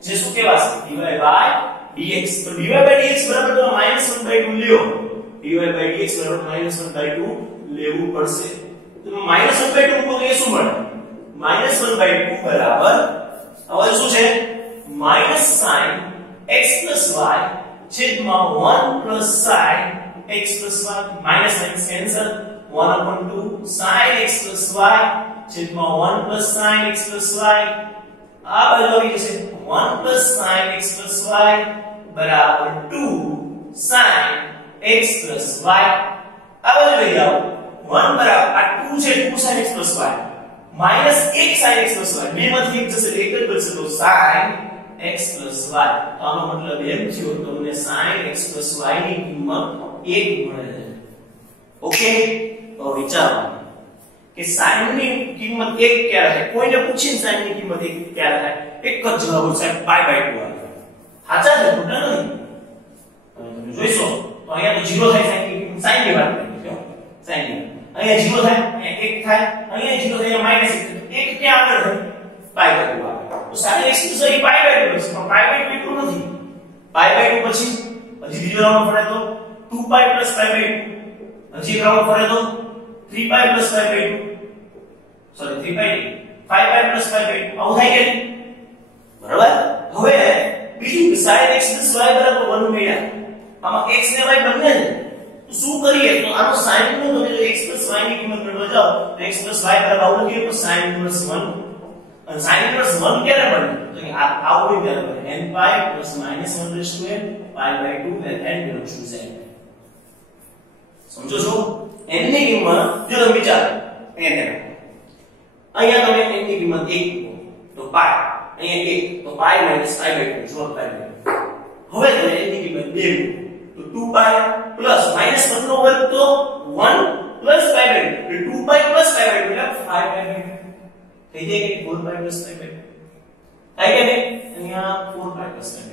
જે શું કહેવાશે dy/dx તો dy/dx બરાબર તો -1/2 લ્યો dy/dx બરાબર -1/2 લેવું પડશે તો -1/2 મૂકો તો એ શું મળે -1/2 બરાબર હવે શું છે -sin x y છેદમાં 1 sin x y minus cancel 1/2 sin x y છેદમાં 1 sin x y આ બાજુ આવી જશે 1 sin x y બરાબર 2 sin x y આ બાજુ લઈ જાઓ 1 બરાબર આ 2 છે 2 sin x y minus 1 sin x y બે માંથી એક જશે એક જ બચશે તો sin x y તો આનો મતલબ એમ થયો તમને sin x y ની કિંમત 1 મળે છે ઓકે તો વિચારો કે sin ની કિંમત 1 ક્યારે થાય કોઈને પૂછીને sin ની કિંમત 1 ક્યારે થાય એક જ જવાબ છે π/2 આવે સાચા છે ખોટા નથી તમે જોઈશો તો અહીંયા તો 0 થાય sin ની sin ની વાત કરીએ sin ની અહીંયા 0 થાય અહીંયા 1 થાય અહીંયા 0 થાય -1 1 ક્યાં આગળ થાય π/2 આવે તો sin x y π/2 બનશે પણ π/2 એટલું નથી π/2 પછી હજી બીજો રાઉન્ડ ફરે તો 2π + π/2 હજી રાઉન્ડ ફરે તો 3π + π/2 સોરી 3π 5π + π/2 આવું થાય કે બરાબર હવે બીજું sin x + y બરાબર 1 મળ્યા આમાં x ને y બંને છે તો શું કરીએ તો આનો sin નો તમે જો x + y ની કિંમત મેળવવા જાઓ તો x + y બરાબર આવું લખીએ તો sin inverse 1 અને sin inverse 1 ક્યારે બને તો કે આ આવું ક્યારે બને n π + -1/n π/2 where n belongs to z સમજો છો n ની કિંમત જો તમે વિચારો n અહીંયા તમે n ની કિંમત 1 તો π અહીંયા 1 તો π - π/2 જો π/2 હવે તમે n ની કિંમત 2 તો 2π પ્લસ -1 નો વર્ગ તો 1 પ્લસ π/2 એટલે 2π પ્લસ π/2 એટલે 5/2 થઈ જાય કે 4π પ્લસ π/2 થાય કે નહીં અહીંયા 4π પ્લસ π/2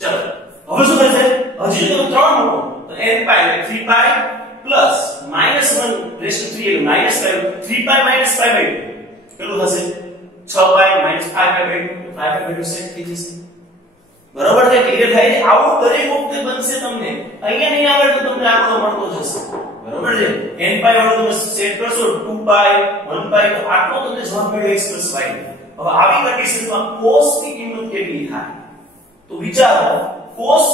ચલો હવે શું થશે હજી તો 3 મૂકો તો n π એટલે 3π પ્લસ -1 રેસ્ટ 3 એટલે -5 3π - π/2 કેટલું થશે 6π - 5/2 5/2 સેટ થઈ જશે બરોબર છે ક્લિયર થાય છે આવું દરેક વખતે બનશે તમને અહીંયા નહીં આગળ તો તમને આખો મળતો જશે બરોબર છે n π વાળો તમે સેટ કરશો 2π 1π તો આટલો તમને જવાબ મળ્યો x + y હવે આવી કન્ડિશનમાં cos ની કિંમત કેટલી થાય તો વિચારો cos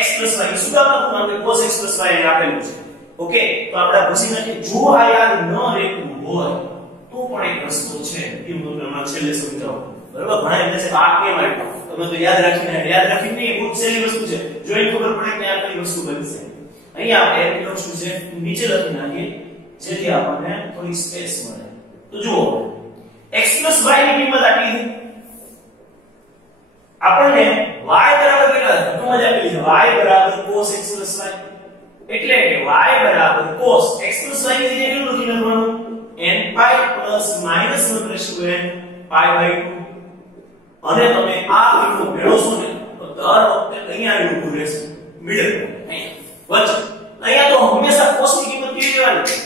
x + y શું કામ લખું આપણે cos x + y આપેલું છે ઓકે તો આપણે ભૂસી નાખીએ જો આ યાદ ન રહેતું હોય તો પણ એક રસ્તો છે એ હું તમને છેલ્લે સમજાવું બરોબર ઘણા એમ છે આ કેમ આવ્યું તમે તો યાદ રાખીને નહીં બહુ સહેલી વસ્તુ છે જો એને ખબર પડે કે આ કઈ વસ્તુ બનશે અહીંયા આપણે એની વસ્તુ છે નીચે લખી નાખીએ જેથી આપણને થોડી સ્પેસ મળે તો જુઓ x + y ની કિંમત આટલી છે આપણને y બરાબર કેટલા ધક્કમાં જ આપેલી છે y cos x + y એટલે કે y cos x + y ની જગ્યાએ કેટલું લખી નાખવાનું n π + -1/n π/2 અને તમે આ બિંદુ મેળવશો ને તો દર વખતે અહીંયા ઊભું રહેશે મિડલ અહીંયા વચ્ચે અહીંયા તો હંમેશા cos ની કિંમત કેવી લેવાની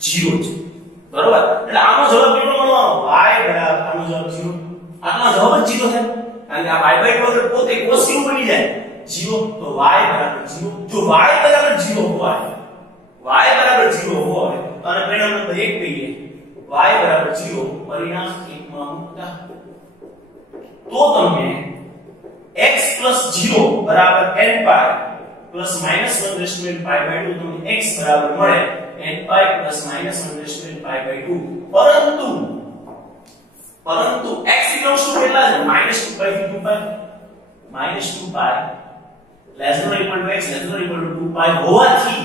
0 છે બરોબર એટલે આનો જવાબ કેટલો મળવાનો y આનો જવાબ 0 આનો જવાબ જ 0 થાય કારણ કે આ y/2 એટલે પોતે cos કેવું બની જાય 0 તો y 0 જો y 0 હોય y 0 હોય અને પરિણામ નંબર 1 કહીએ y 0 પરિણામ 1 માં મૂકતા તો તમને x + 0 n π plus -1/n π/2 તમને x બરાબર મળે n π plus -1/n π/2 પરંતુ x belongs to કેટલા છે -2π થી 2π -2π less than or equal to x less than or equal to 2π હોવાથી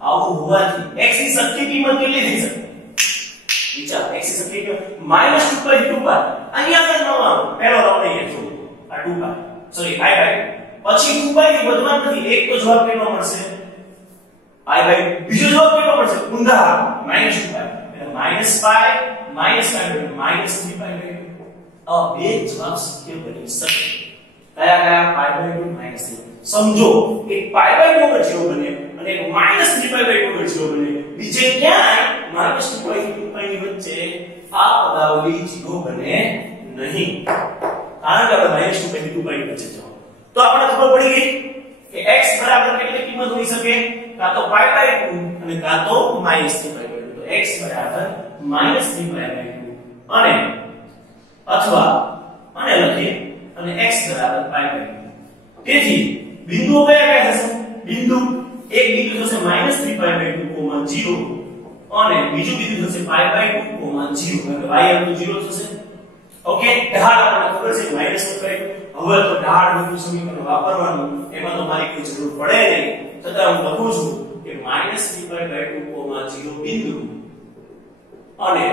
આવું હોવાથી x ની સત્ય કિંમત કેટલી થઈ શકે વિચાર x ની સત્ય કિંમત -2π થી 2π અહીંયા આગળ ન આવો પહેલો રાઉન્ડ અહીંયા જો આ 2π સોરી π/2 પછી 2π થી વધવા નથી એક તો જવાબ કેટલો મળશે π/2 બીજો જવાબ કેટલો મળશે ઊંધા -2π એટલે -π -3π/2 આ બે જવાબ શક્ય બની શકે કયા -π/2 -3 સમજો એક π/2 પર 0 બને અને એક -3π/2 0 બને. બીજે ક્યાંય -2π થી 2π ની વચ્ચે આ પદાવલી 0 બને નહીં, કારણ કે આપણે -2π થી 2π ની વચ્ચે જવાનું. તો આપણે ખબર પડી ગઈ કે x બરાબર કેટલી કિંમત હોઈ શકે, કાં તો π/2 અને કાં તો -3π/2. તો x બરાબર -3π/2 અને અથવા અને લખીએ અને x બરાબર π/2. તેથી બિંદુઓ કયા કયા થશે? બિંદુ એક બિંદુ થશે -3π/2, 0 અને બીજું બિંદુ થશે π/2, 0 એટલે y તો 0 થશે. ઓકે, ઢાળ આપણને ખબર છે -1/2. હવે તો ઢાળ રૂપનું સમીકરણ વાપરવાનું, એમાં તો મારી કોઈ જરૂર પડે નહીં, છતાં હું લખું છું કે -3π/2, 0 બિંદુ અને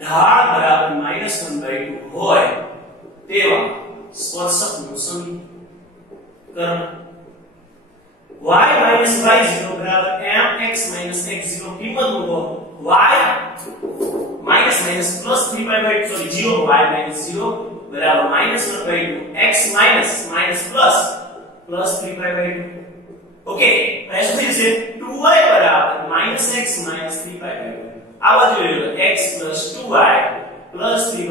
ઢાળ બરાબર -1/2 હોય તેવા સ્પર્શકનું સમીકરણ y y0 બરાબર mx x0 કિંમત મૂકો. y પ્લસ 3π/2 સોરી 0 y 0 બરાબર -1/2 x પ્લસ 3π/2. ઓકે, હવે શું થશે? 2y બરાબર -x 3π/2. આ બાજુ લઈ લો x 2y 3π/2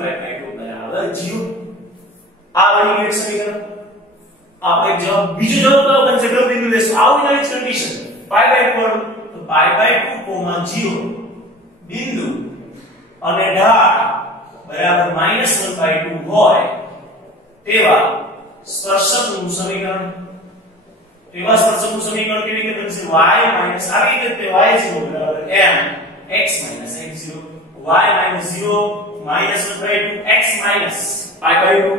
બરાબર 0. આ બની ગયું સમીકરણ. આપણે જવાબ બીજો જવાબ કયો બનશે? કયો બિંદુ લેશું? આવું નવી કન્ડિશન π/2 તો π/2, 0 બિંદુ અને ઢાળ બરાબર -1/2 હોય તેવા સ્પર્શકનું સમીકરણ. તેવા સ્પર્શકનું સમીકરણ કેવી રીતે બનશે? y આવી રીતે y0 બરાબર m x x0 y 0 -1/2 x π/2.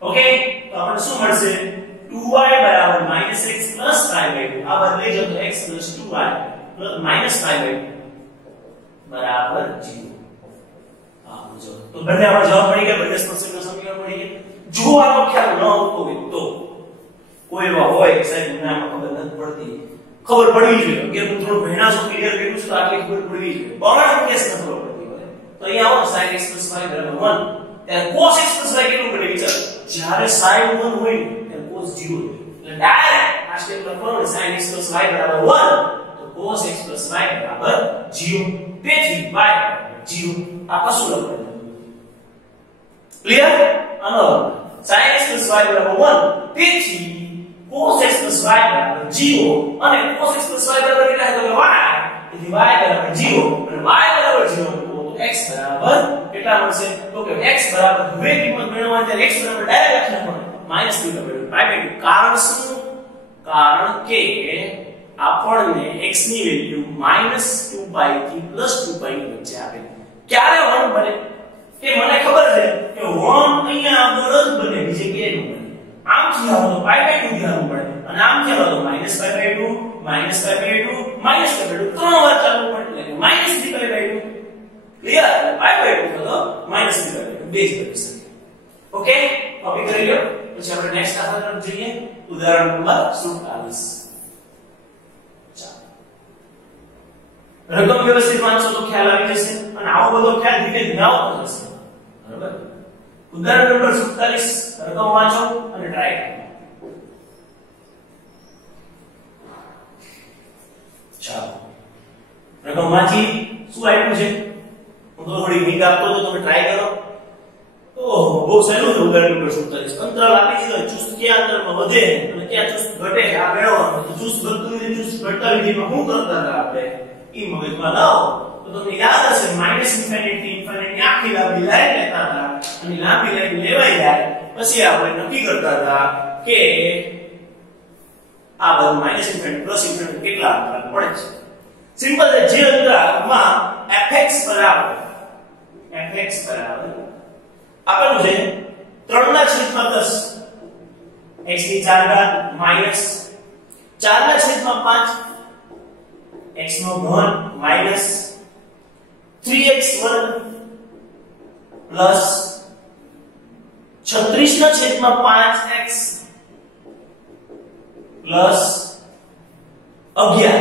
Okay, તો આપણને શું મળશે? 2y બરાબર -x પ્લસ π/2. આ બદલે જો તો x 2y પ્લસ -π/2 બરાબર 0. આ જો તો બંને આપણો જવાબ મળી ગયો, બંને સ્પર્શકનું સમીકરણ મળી ગયું. જો આનો ખ્યાલ ન આવતો હોય તો કોઈ એવા હોય કે સાહેબ મને આમાં ખબર નથી પડતી, ખબર પડવી જોઈએ કે હું થોડું ભણ્યા છું, ક્લિયર કર્યું છે, તો આટલી ખબર પડવી જોઈએ. પણ કેસ ન ખબર પડતી હોય તો અહીંયા આવો sin x y બરાબર 1, ત્યારે cos x y કેટલું બને વિચાર? જ્યારે sin 1 હોય ત્યારે cos 0 હોય. એટલે ડાયરેક્ટ આ સ્ટેપ લખવાનું sin x y બરાબર 1 તો cos x y બરાબર 0. તેથી y બરાબર 0. આ કશું લખવાનું ક્લિયર? આનો sin x y બરાબર 1 તેથી cos x y બરાબર 0 અને cos x y બરાબર કેટલા છે? તો કે y. તેથી y બરાબર 0 અને y બરાબર 0 તો x બરાબર કેટલા મળશે? તો કે x બરાબર હવે કિંમત મેળવવાની ત્યારે x બરાબર ડાયરેક્ટ લખવાનું -3π/2. કારણ શું? કારણ કે આપણને x ની વેલ્યુ -2π થી +2π ની વચ્ચે આપે. ક્યારે 1 બને? કે મને ખબર છે કે 1 અહીંયા આગળ જ બને, બીજે ક્યાંય ન બને. આમથી આવો તો π/2 ધ્યાન પડે અને આમથી આવો તો -π/2 -π/2 ત્રણ વાર ચાલુ પડે એટલે -3π/2. ક્લિયર? π/2 તો -3π/2 બે જ કરી શકે. ઓકે, કોપી કરી લો. પછી આપણે નેક્સ્ટ દાખલા તરફ જઈએ. ઉદાહરણ નંબર 47. રકમ વ્યવસ્થિત વાંચો તો ખ્યાલ આવી જશે અને આવો બધો ખ્યાલ ધીરે ધીરે આવતો જશે. બરાબર? ઉદાહરણ નંબર 47 રકમ વાંચો અને ટ્રાય કરો. ચાલો રકમ વાંચી શું આપ્યું છે? હું તો થોડી હિંટ આપતો તો તમે ટ્રાય કરો. ઓહો, બહુ સહેલું છે. ઉદાહરણ નંબર 47 અંતરાલ આપી દીધો, ચુસ્ત ક્યાં અંતરમાં વધે અને ક્યાં ચુસ્ત ઘટે આ મેળવવાનું. તો ચુસ્ત વધતું વિધેય ચુસ્ત ઘટતા વિધેયમાં શું કરતા હતા આપણે? ઈ મગજમાં લાવો તો તમને યાદ હશે -∞ થી ∞ ની આખી લાંબી લાઈન લેતા હતા અને લાંબી લાઈન લેવાઈ જાય પછી આપણે નક્કી કરતા હતા કે આ બધું -∞ +∞ કેટલા અંતરાલ પડે છે. સિમ્પલ છે. જે અંતરાલમાં fx બરાબર આપેલું છે 3/10 x ની 4 ઘાત માઈનસ 4/5 x નો ઘન માઈનસ 3x વર્ગ પ્લસ 36/5x પ્લસ 11.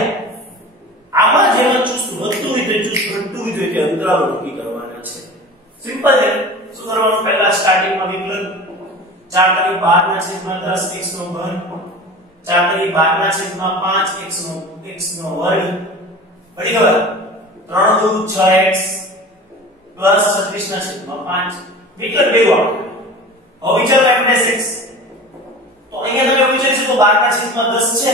આમાં જેમાં ચુસ્ત વધતું હોય તે ચુસ્ત ઘટતું હોય તે અંતરાલો નક્કી કરવાના છે. સિમ્પલ છે. શું કરવાનું? પહેલા સ્ટાર્ટિંગમાં વિકલન 4 × 12/10 x નો ઘન 4 × 12 12 છેદમાં 5 x નો વર્ગ પડી ગયો 3 દુ 6x પ્લસ 36 ના છેદમાં 5 વિકલ્પ બેગો આપણે હવે વિચારો f'(x) તો અહીંયા તમે પૂછે છે તો 12 ના છેદમાં 10 છે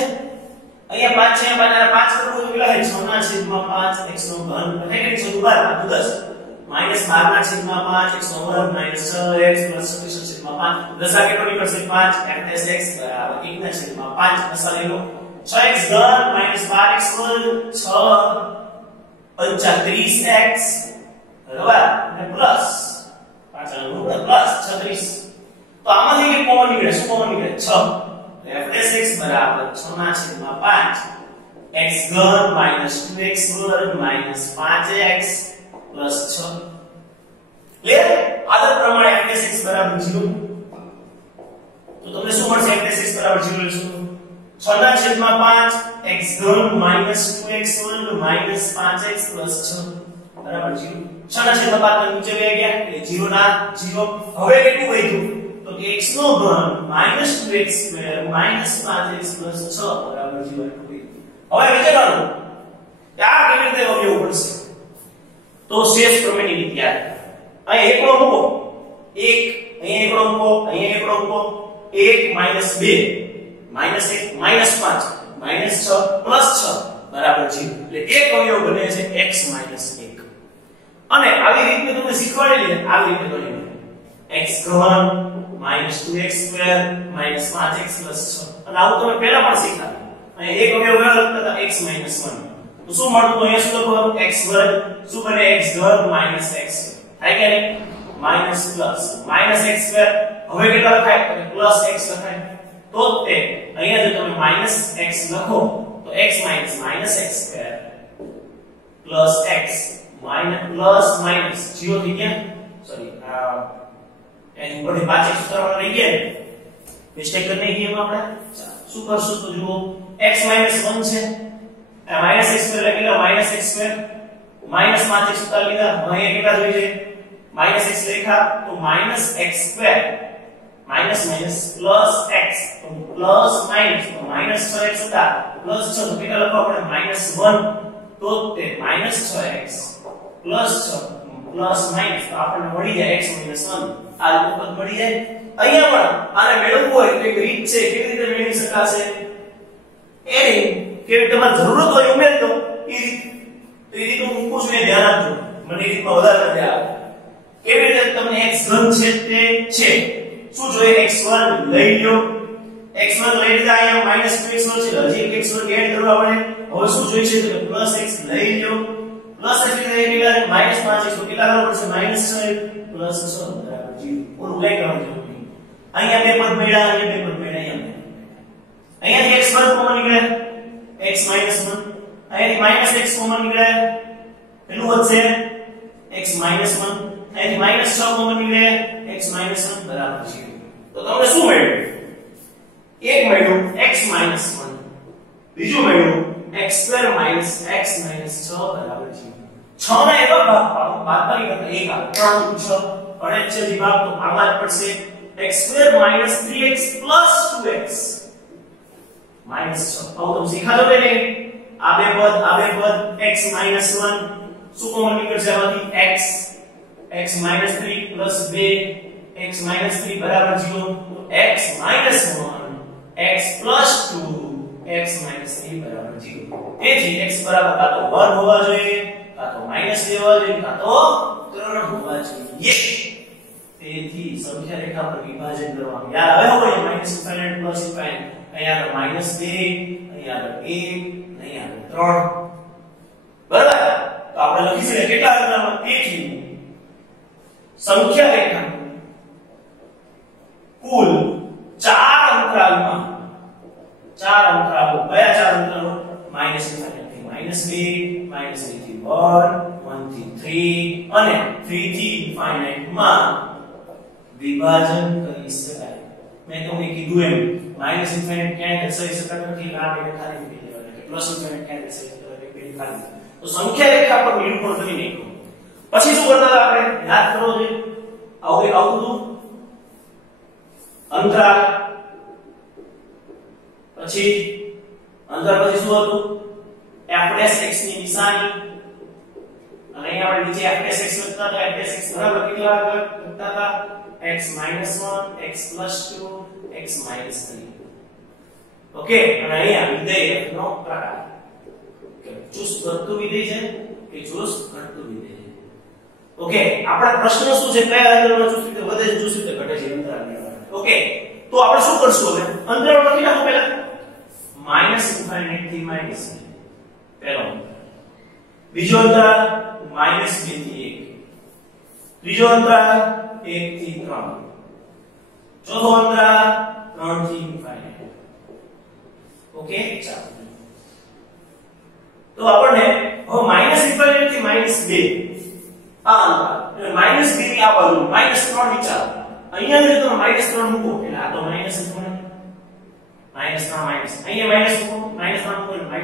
અહીંયા 5 છે 5 કરવું તો કેટલા થાય 6 ના છેદમાં 5 x નો ઘન એટલે કે 6 * 10 -12 ના છેદમાં 5 x નો વર્ગ -6x પ્લસ 36 ના છેદમાં 5 10 આ કેટલો નીકળશે 5 f'(x) બરાબર 1 ના છેદમાં 5 અસલ લો 6x ઘન -12x વર્ગ 6 × 30x બરાબર અને પ્લસ પાછળ નું પ્લસ 36 તો આમાંથી કે કોમન નીકળે શું કોમન નીકળે 6 f'(x) બરાબર 6 ના છેદમાં 5 x ઘન -2x વર્ગ -5x પ્લસ 6 ક્લિયર આદર પ્રમાણે f'(x) બરાબર 0 તો તમને શું મળશે f'(x) બરાબર 0 લેશું 6 ના છેદમાં 5 x ઘન -2x વર્ગ -5x પ્લસ 6 બરાબર 0 6 ના છેદમાં 5 નીચે વહી ગયા એટલે 0 ના 0 હવે કેટલું વધ્યું તો કે x નો ઘન -2x સ્ક્વેર -5x પ્લસ 6 બરાબર 0 એટલું વધ્યું હવે વિચારવાનું કે આ કેવી રીતે અવયવ પડશે તો શેષ પ્રમેયની રીત યાદ અહીં એકડો મૂકો 1 અહીં એકડો મૂકો અહીં એકડો મૂકો 1 -2 -1 -5 -6 પ્લસ 6 બરાબર 0 એટલે એક અવયવ બને છે x - 1 અને આવી રીતે તમને શીખવાડેલી છે આવી રીતે કરી x ઘન -2x સ્ક્વેર -5x પ્લસ 6 અને આવું તમે પહેલા પણ શીખ્યા અને એક અવયવ કયો લખતા હતા x - 1 તો શું મળતું અહીંયા શું લખવાનું x વર્ગ શું બને x ઘન -x થાય કે નહીં માઈનસ પ્લસ -x સ્ક્વેર હવે કેટલા લખાય તો પ્લસ x લખાય તો તે અહીંયા જો તમે -x લખો તો x - -x square plus x plus minus 0 થઈ ગયા સોરી એની ઉપર 5x ઉતારવા રહી ગયા મિસ્ટેક કરી નાખી એમાં આપણે શું કરશું તો જુઓ x - 1 છે આ -x સ્ક્વેર એટલે -x સ્ક્વેર -5x ઉતાર લીધા હવે કેટલા જોઈએ -x લેખા તો -x square minus plus x તો પ્લસ માઈનસ તો -6x હતા પ્લસ 6 તો કેટલા લખવા પડે -1 તો તે -6x પ્લસ 6 પ્લસ માઈનસ તો આપણને મળી જાય x - 1 આ રીતે પદ મળી જાય અહીંયા પણ આને મેળવવું હોય તો એક રીત છે કેવી રીતે મેળવી શકાશે એની કે તમારે જરૂરત હોય ઉમેર દો એ રીત હું મૂકું છું એ ધ્યાન આપજો મને રીતમાં વધારે નથી આવે કેવી રીતે તમને x ઘન છે તે છે શું જોઈએ x વર્ગ લઈ લ્યો x વર્ગ લઈ લીધા અહીંયા -2x વર્ગ છે હજી એક x વર્ગ એડ કરવા પડે હવે શું જોઈએ છે તો પ્લસ x લઈ લ્યો પ્લસ x એટલે -5x તો કેટલા કરવું પડશે -6 પ્લસ 6 બરાબર 0 ઓલું લઈ કરવાનું જરૂર નહીં અહીંયા બે પદ મળ્યા અહીંયા બે પદ મળ્યા અહીંયાથી x વર્ગ કોમન નીકળે x - 1 અહીંયાથી -x કોમન નીકળે કેટલું વધશે x - 1 અહીંયાથી -6 કોમન નીકળે x - 1 બરાબર 0 તો તમને શું મળ્યું એક મળ્યું x - 1 બીજું મળ્યું x² - x - 6 બરાબર 0 6 ના એવા ભાગ પાડો બાદબાકી કરતા એક આ 3 6 અને છેલ્લી ભાગ તો ભાગવા જ પડશે x² - 3x + 2x -6 આવું તમે શીખાડો કે નહીં આ બે પદ x - 1 શું કોમન નીકળશે આમાંથી x - 3 + 2 x - 3 બરાબર 0 તો x - 1 x + 2 x - 3 બરાબર 0 તેથી x બરાબર કાં તો 1 હોવા જોઈએ કાં તો -2 હોવા જોઈએ કાં તો 3 હોવા જોઈએ તેથી સંખ્યા રેખા પર વિભાજન કરવાનું યાર હવે હોય -∞ + ∞ અહીંયા તો -2 અહીંયા તો 1 અહીંયા તો 3 બરાબર તો આપણે લખી શકીએ કેટલા અંતરાલમાં તેથી સંખ્યા રેખા કુલ 4 અંતરાલમાં 4 અંતરાલો કયા 4 અંતરાલો -∞ થી -2 -3 થી 1 1 થી 3 અને 3 થી ∞ માં વિભાજન કરી શકાય મેં તમને કીધું એમ -∞ ક્યાંય દર્શાવી શકાતું નથી આ બે ખાલી મૂકી દેવાના કે +∞ ક્યાંય દર્શાવી શકાતું નથી બે ખાલી તો સંખ્યા રેખા પર નિરૂપણ કરી નાખ્યું પછી શું કરતા હતા આપણે યાદ કરો જે આવું એક આવતું હતું અંતરાલ પછી અંતર પછી શું હતું f'(x) ની નિશાની અને અહીંયા આપણે નીચે f'(x) લખતા હતા f'(x) બરાબર કેટલા લખતા હતા x - 1 x + 2 x - 3 ઓકે અને અહીંયા વિધેય f નો પ્રકાર કે ચુસ્ત વધતું વિધેય છે કે ચુસ્ત ઘટતું વિધેય છે ઓકે આપણા પ્રશ્ન શું છે કયા અંતરાલમાં ચુસ્ત રીતે વધે છે ચુસ્ત રીતે ઘટે છે અંતરાલની ઓકે તો આપણે શું કરશું હવે અંતરાલ લખી નાખો પહેલા -∞ થી -, પહેલો બીજો અંતરાલ -2 થી 1, ત્રીજો અંતરાલ 1 થી 3, ચોથો અંતરાલ 3 થી ∞ ઓકે ચાલો તો આપણને હવે -∞ થી -2 આ અંતરાલ એટલે -2 ની આ બાજુ -3 વિચારો અહીંયા જો તમે -3 મૂકો એટલે આ તો માઈનસ જ બને -3 અહીંયા માઈનસ મૂકો -3 મૂકો એટલે -1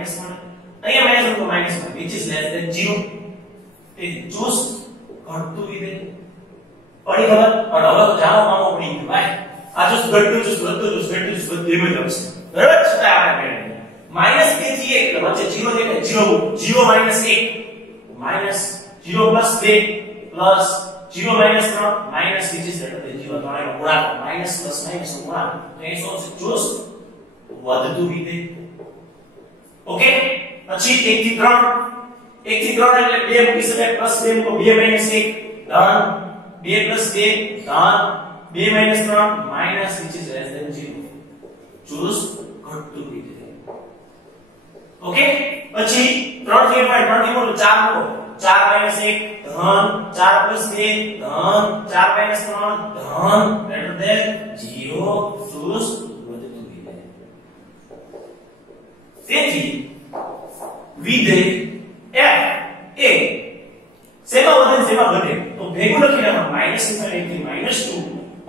અહીંયા માઈનસ મૂકો -1 which is less than 0 એ ચુસ્ત ઘટતું વિધેય પડી ખબર પણ હવે તો જાણો મામો પડી ગયો ભાઈ આ ચુસ્ત ઘટતું ચુસ્ત વધતું ચુસ્ત ઘટતું ચુસ્ત વધતું એમ જ આવશે બરાબર છતાં આપણે -2 થી 1 એટલે વચ્ચે 0 દેખાય 0 0 -1 -0 + 2 plus 0 - 3 minus which is greater than 0 તો આનો ગુણાકાર માઈનસ પ્લસ માઈનસ નો ગુણાકાર તો એ શું છે ચુસ્ત વધતું વિધેય ઓકે પછી 1 થી 3 એટલે 2 મૂકી શકાય પ્લસ 2 મૂકો 2 - 1 ધન 2 + 2 ધન 2 - 3 minus which is less than 0 ચુસ્ત ઘટતું વિધેય ઓકે પછી 3 થી 4 મૂકો 4 - 1 ધન 4 + 2 ધન 4 - 3 ધન greater than 0 ચુસ્ત વધતું વિધેય તેથી વિધેય f એ શેમાં વધે શેમાં ઘટે તો ભેગું લખી નાખો -∞ થી -2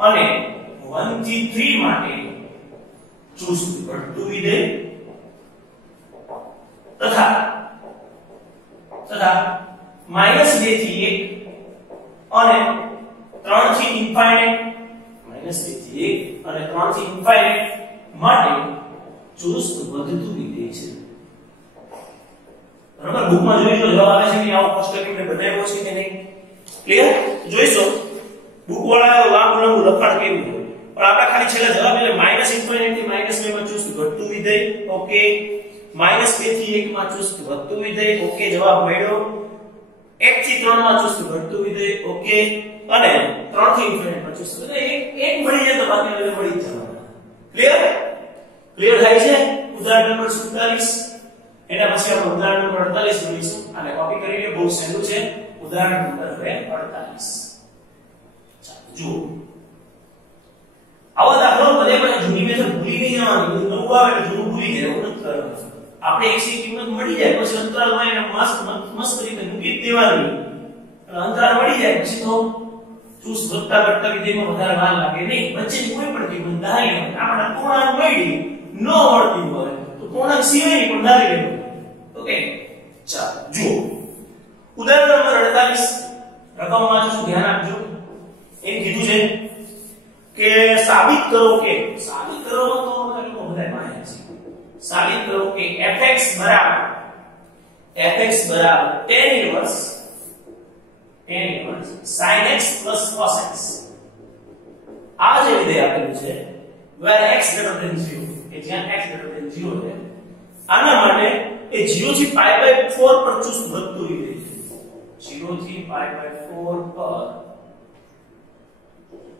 અને 1 થી 3 માટે ચુસ્ત ઘટતું વિધેય તથા -2 થી 1 અને 3 થી ∞ -2 થી 1 અને 3 થી ∞ માટે ચુસ્ત વધતું વિધેય છે બરાબર બુકમાં જોઈજો જવાબ આવે છે કે આવો કોષ્ટક એમને બતાવ્યો છે કે નહીં ક્લિયર જોઈશો બુક વાળા લાંબુ લખાણ કેવું હોય પણ આપણે ખાલી છેલ્લે જવાબ એટલે -∞ થી -2 માં ચુસ્ત ઘટતું વિધેય ઓકે -2 થી 1 માં ચુસ્ત વધતું વિધેય ઓકે જવાબ મળ્યો 1 થી 3 માં ચુસ્ત ઘટતું વિધેય ઓકે અને 3 થી ∞ માં ચુસ્ત વિધેય એક મળી જાય તો બાકી બધા મળી જવાના ક્લિયર થાય છે ઉદાહરણ નંબર 47 એના પછી આપણે ઉદાહરણ નંબર 48 જોઈશું અને કોપી કરી લો બહુ સહેલું છે ઉદાહરણ નંબર 48 ચાલો જુઓ આવા દાખલો બધે પણ જૂની મેથડ ભૂલી નહીં જવાની નવું આવે એટલે જૂનું ભૂલી જાય એવું નથી કરવાનું આપણે x ની કિંમત મળી જાય પછી અંતરાલમાં એને મસ્ત રીતે મૂકી દેવાની અંતરાલ મળી જાય પછી તો ચુસ્ત વધતા ઘટતા વિધેયમાં વધારે વાર લાગે નહીં વચ્ચેની કોઈ પણ કિંમત ધારી આપણે પૂર્ણાંક મળી ન મળતી હોય તો પૂર્ણાંક સિવાયની પણ ધારી લેવું ઓકે ચાલો જુઓ ઉદાહરણ નંબર 48 રકમમાં શું ધ્યાન આપજો એમ કીધું છે કે સાબિત કરો તો લોકો બધા માને છે સાબિત કરો કે fx બરાબર tan inverse sin x plus cos x આ જે વિધેય આપેલું છે where x greater than 0 કે જ્યાં x greater than 0 છે આના માટે એ 0 થી π/4 પર ચુસ્ત વધતું વિધેય છે 0 થી π/4 પર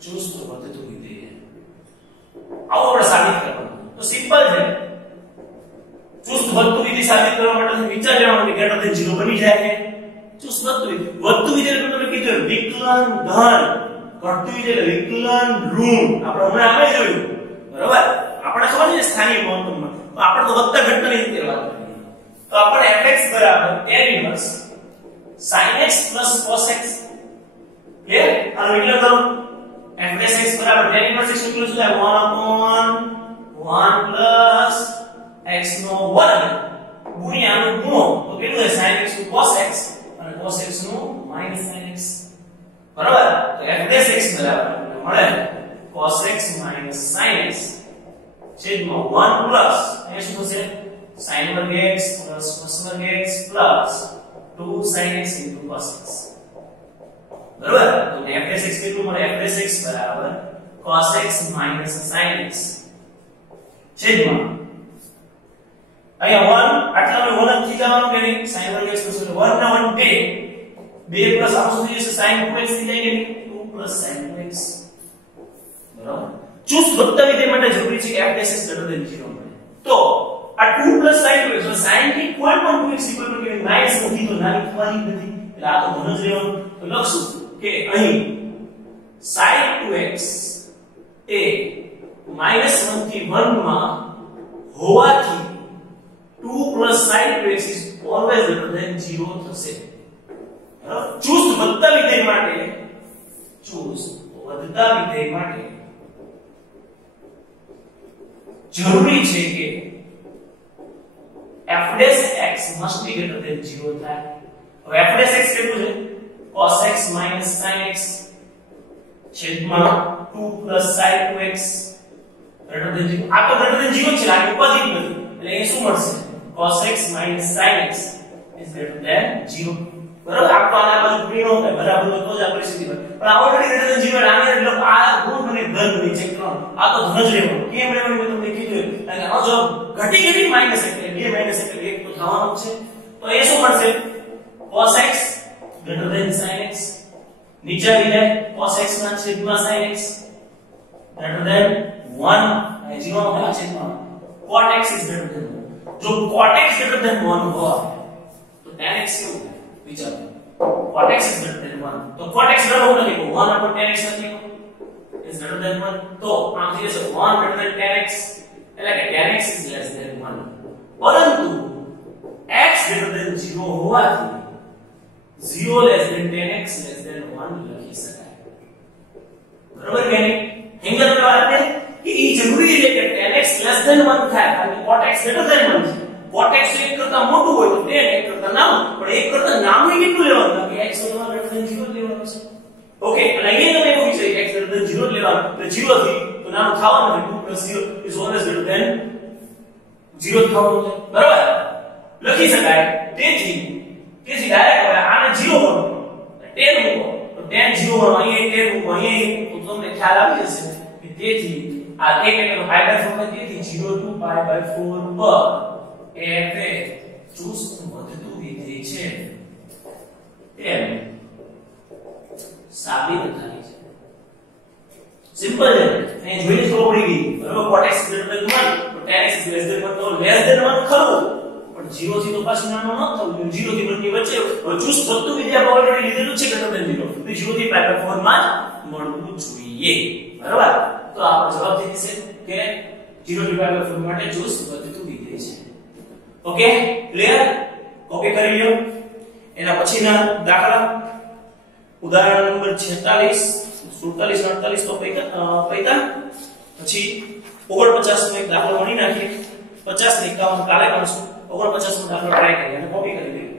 ચુસ્ત વધતું વિધેય આવો આપણે સાબિત કરવાનું તો સિમ્પલ છે ચુસ્ત વધતું વિધેય સાબિત કરવા માટે વિચાર લેવાનો કે greater than 0 બની જાય છે ચુસ્ત વધતું વિધેય એટલે તમે કીધું વિકલન ધન ઘટતું વિધેય વિકલન ઋણ આપણે હમણાં આમે જોયું બરાબર આપણે ખબર છે સ્થાનિક મહત્તમમાં તો આપણે તો વધતા ઘટતાની રીતે વાત કરીએ તો આપણે fx બરાબર tan inverse sin x plus cos x clear આ વિકલન કરો fx બરાબર tan inverse x કેટલું છે 1/1 plus x નો વર્ગ ગુણ્યા નું ગુણો તો કેટલું છે sin x નું cos x અને cos x નું sin x બરાબર તો fx બરાબર મળે cos x sin x છેદમાં 1 પ્લસ એ શું થશે sin वर्ग x plus cos वर्ग x plus 2 sin x into cos x बराबर। तो f' x કેટલું મળે f' x બરાબર cos x minus sin x છેદમાં અહીંયા 1 આટલામાં 1 થી જવાનું કે નહીં sin વર્ગ x plus 1 ના 1 2 પ્લસ આ શું થઈ જશે sin 2x થઈ જાય કે નહીં 2 plus sin 2x બરાબર। ચૂસ વત્તા વિધેય માટે જરૂરી છે કે f' x greater than 0 મળે તો આ 2 plus sin 2x તો sin ની કોઈ પણ 2x equal to માઈનસ નથી તો નાની થવાની નથી એટલે આ તો ધન જ રહેવાનું તો લખશું કે અહીં sin 2x એ -1 થી 1 માં હોવાથી 2 plus sin 2x is always greater than 0 થશે બરાબર। ચૂસ વધતા વિધેય માટે જરૂરી છે કે f' x must be greater than 0 થાય। હવે f' x કેટલું છે cos x minus sin x છેદમાં 2 plus sin 2x greater than 0 આ તો greater than 0 છે આ ઉપાધિ નથી એટલે એ શું મળશે cos x minus sin x is greater than 0 બરાબર। આપતો આના બાજુ પૂરી ન થાય બરાબર તો જ આ પરિસ્થિતિ બને પણ આ ઓલરેડી greater than 0 આને એટલે આ ગુણ મને ધન બની ચેક કરો આ તો ધન જ રહેવાનું કેમ રહેવાનું મેં તમને કીધું કારણ કે આ જો ઘટી માઈનસ એટલે 2 માઈનસ એટલે 1 તો થવાનું છે તો એ શું મળશે cos x greater than sin x નીચે આવી જાય cos x ના છેદમાં sin x greater than 1 એ 0 ના છેદમાં cot x is greater than 1 જો cot x greater than 1 હોય તો tan x કેવું વિચારો cot x is greater than 1 તો cot x બરાબર નથી 1 upon tan x નથી is greater than 1 તો આમ થઈ જશે 1 greater than tan x એટલે કે tan x is less than 1 પરંતુ x greater than 0 હોવાથી 0 less than tan x less than 1 લખી શકાય બરાબર કે નહીં હિંગર ની વાત છે કે એ જરૂરી છે કે tan x less than 1 થાય કારણ કે cot x greater than 1 છે cot x એક કરતા મોટું હોય તો tan એક કરતા નાનું પણ એક કરતા નાનું કેટલું લેવાનું કે x greater than 0 લેવાનું છે ઓકે અને અહીંયા તમે એવું વિચારી x greater than 0 લેવાનું તો 0 થી તો નાનું થવાનું નથી 2 plus 0 is always greater than 0 થવાનું છે બરાબર લખી શકાય તેથી ડાયરેક્ટ હવે આને 0 કરો 10 મૂકો તો 10 0 કરો અહીંયા 10 મૂકો અહીંયા તો તમને ખ્યાલ આવી જશે કે તેથી આ 1 એટલે pi by 4 તેથી 0 to pi by 4 પર f એ ચૂસ વધતું વિધેય છે એમ સાબિત થાય છે સિમ્પલ છે અહીં જોઈને ખબર પડી ગઈ બરાબર cot x greater than 1 તો tan x is less than 1 તો less than 1 ખરું પણ 0 થી તો પાછું નાનું ન થવું 0 થી 1 ની વચ્ચે ચૂસ વધતું વિધેય આપણે ઓલરેડી લીધેલું છે greater than 0 તો 0 થી pi by 4 માં મળવું જોઈએ બરાબર તો આપણો જવાબ થઈ જશે કે 0 થી pi by 4 માટે ચૂસ વધતું વિધેય છે ઓકે ક્લિયર કોપી કરી લ્યો એના પછીના દાખલા ઉદાહરણ નંબર 46 47 48 તો પૈતા પછી 49 નો એક દાખલો ગણી નાખીએ 50 ને 51 કાલે ગણશું 49 નો દાખલો ટ્રાય કરીએ અને કોપી કરી લઈએ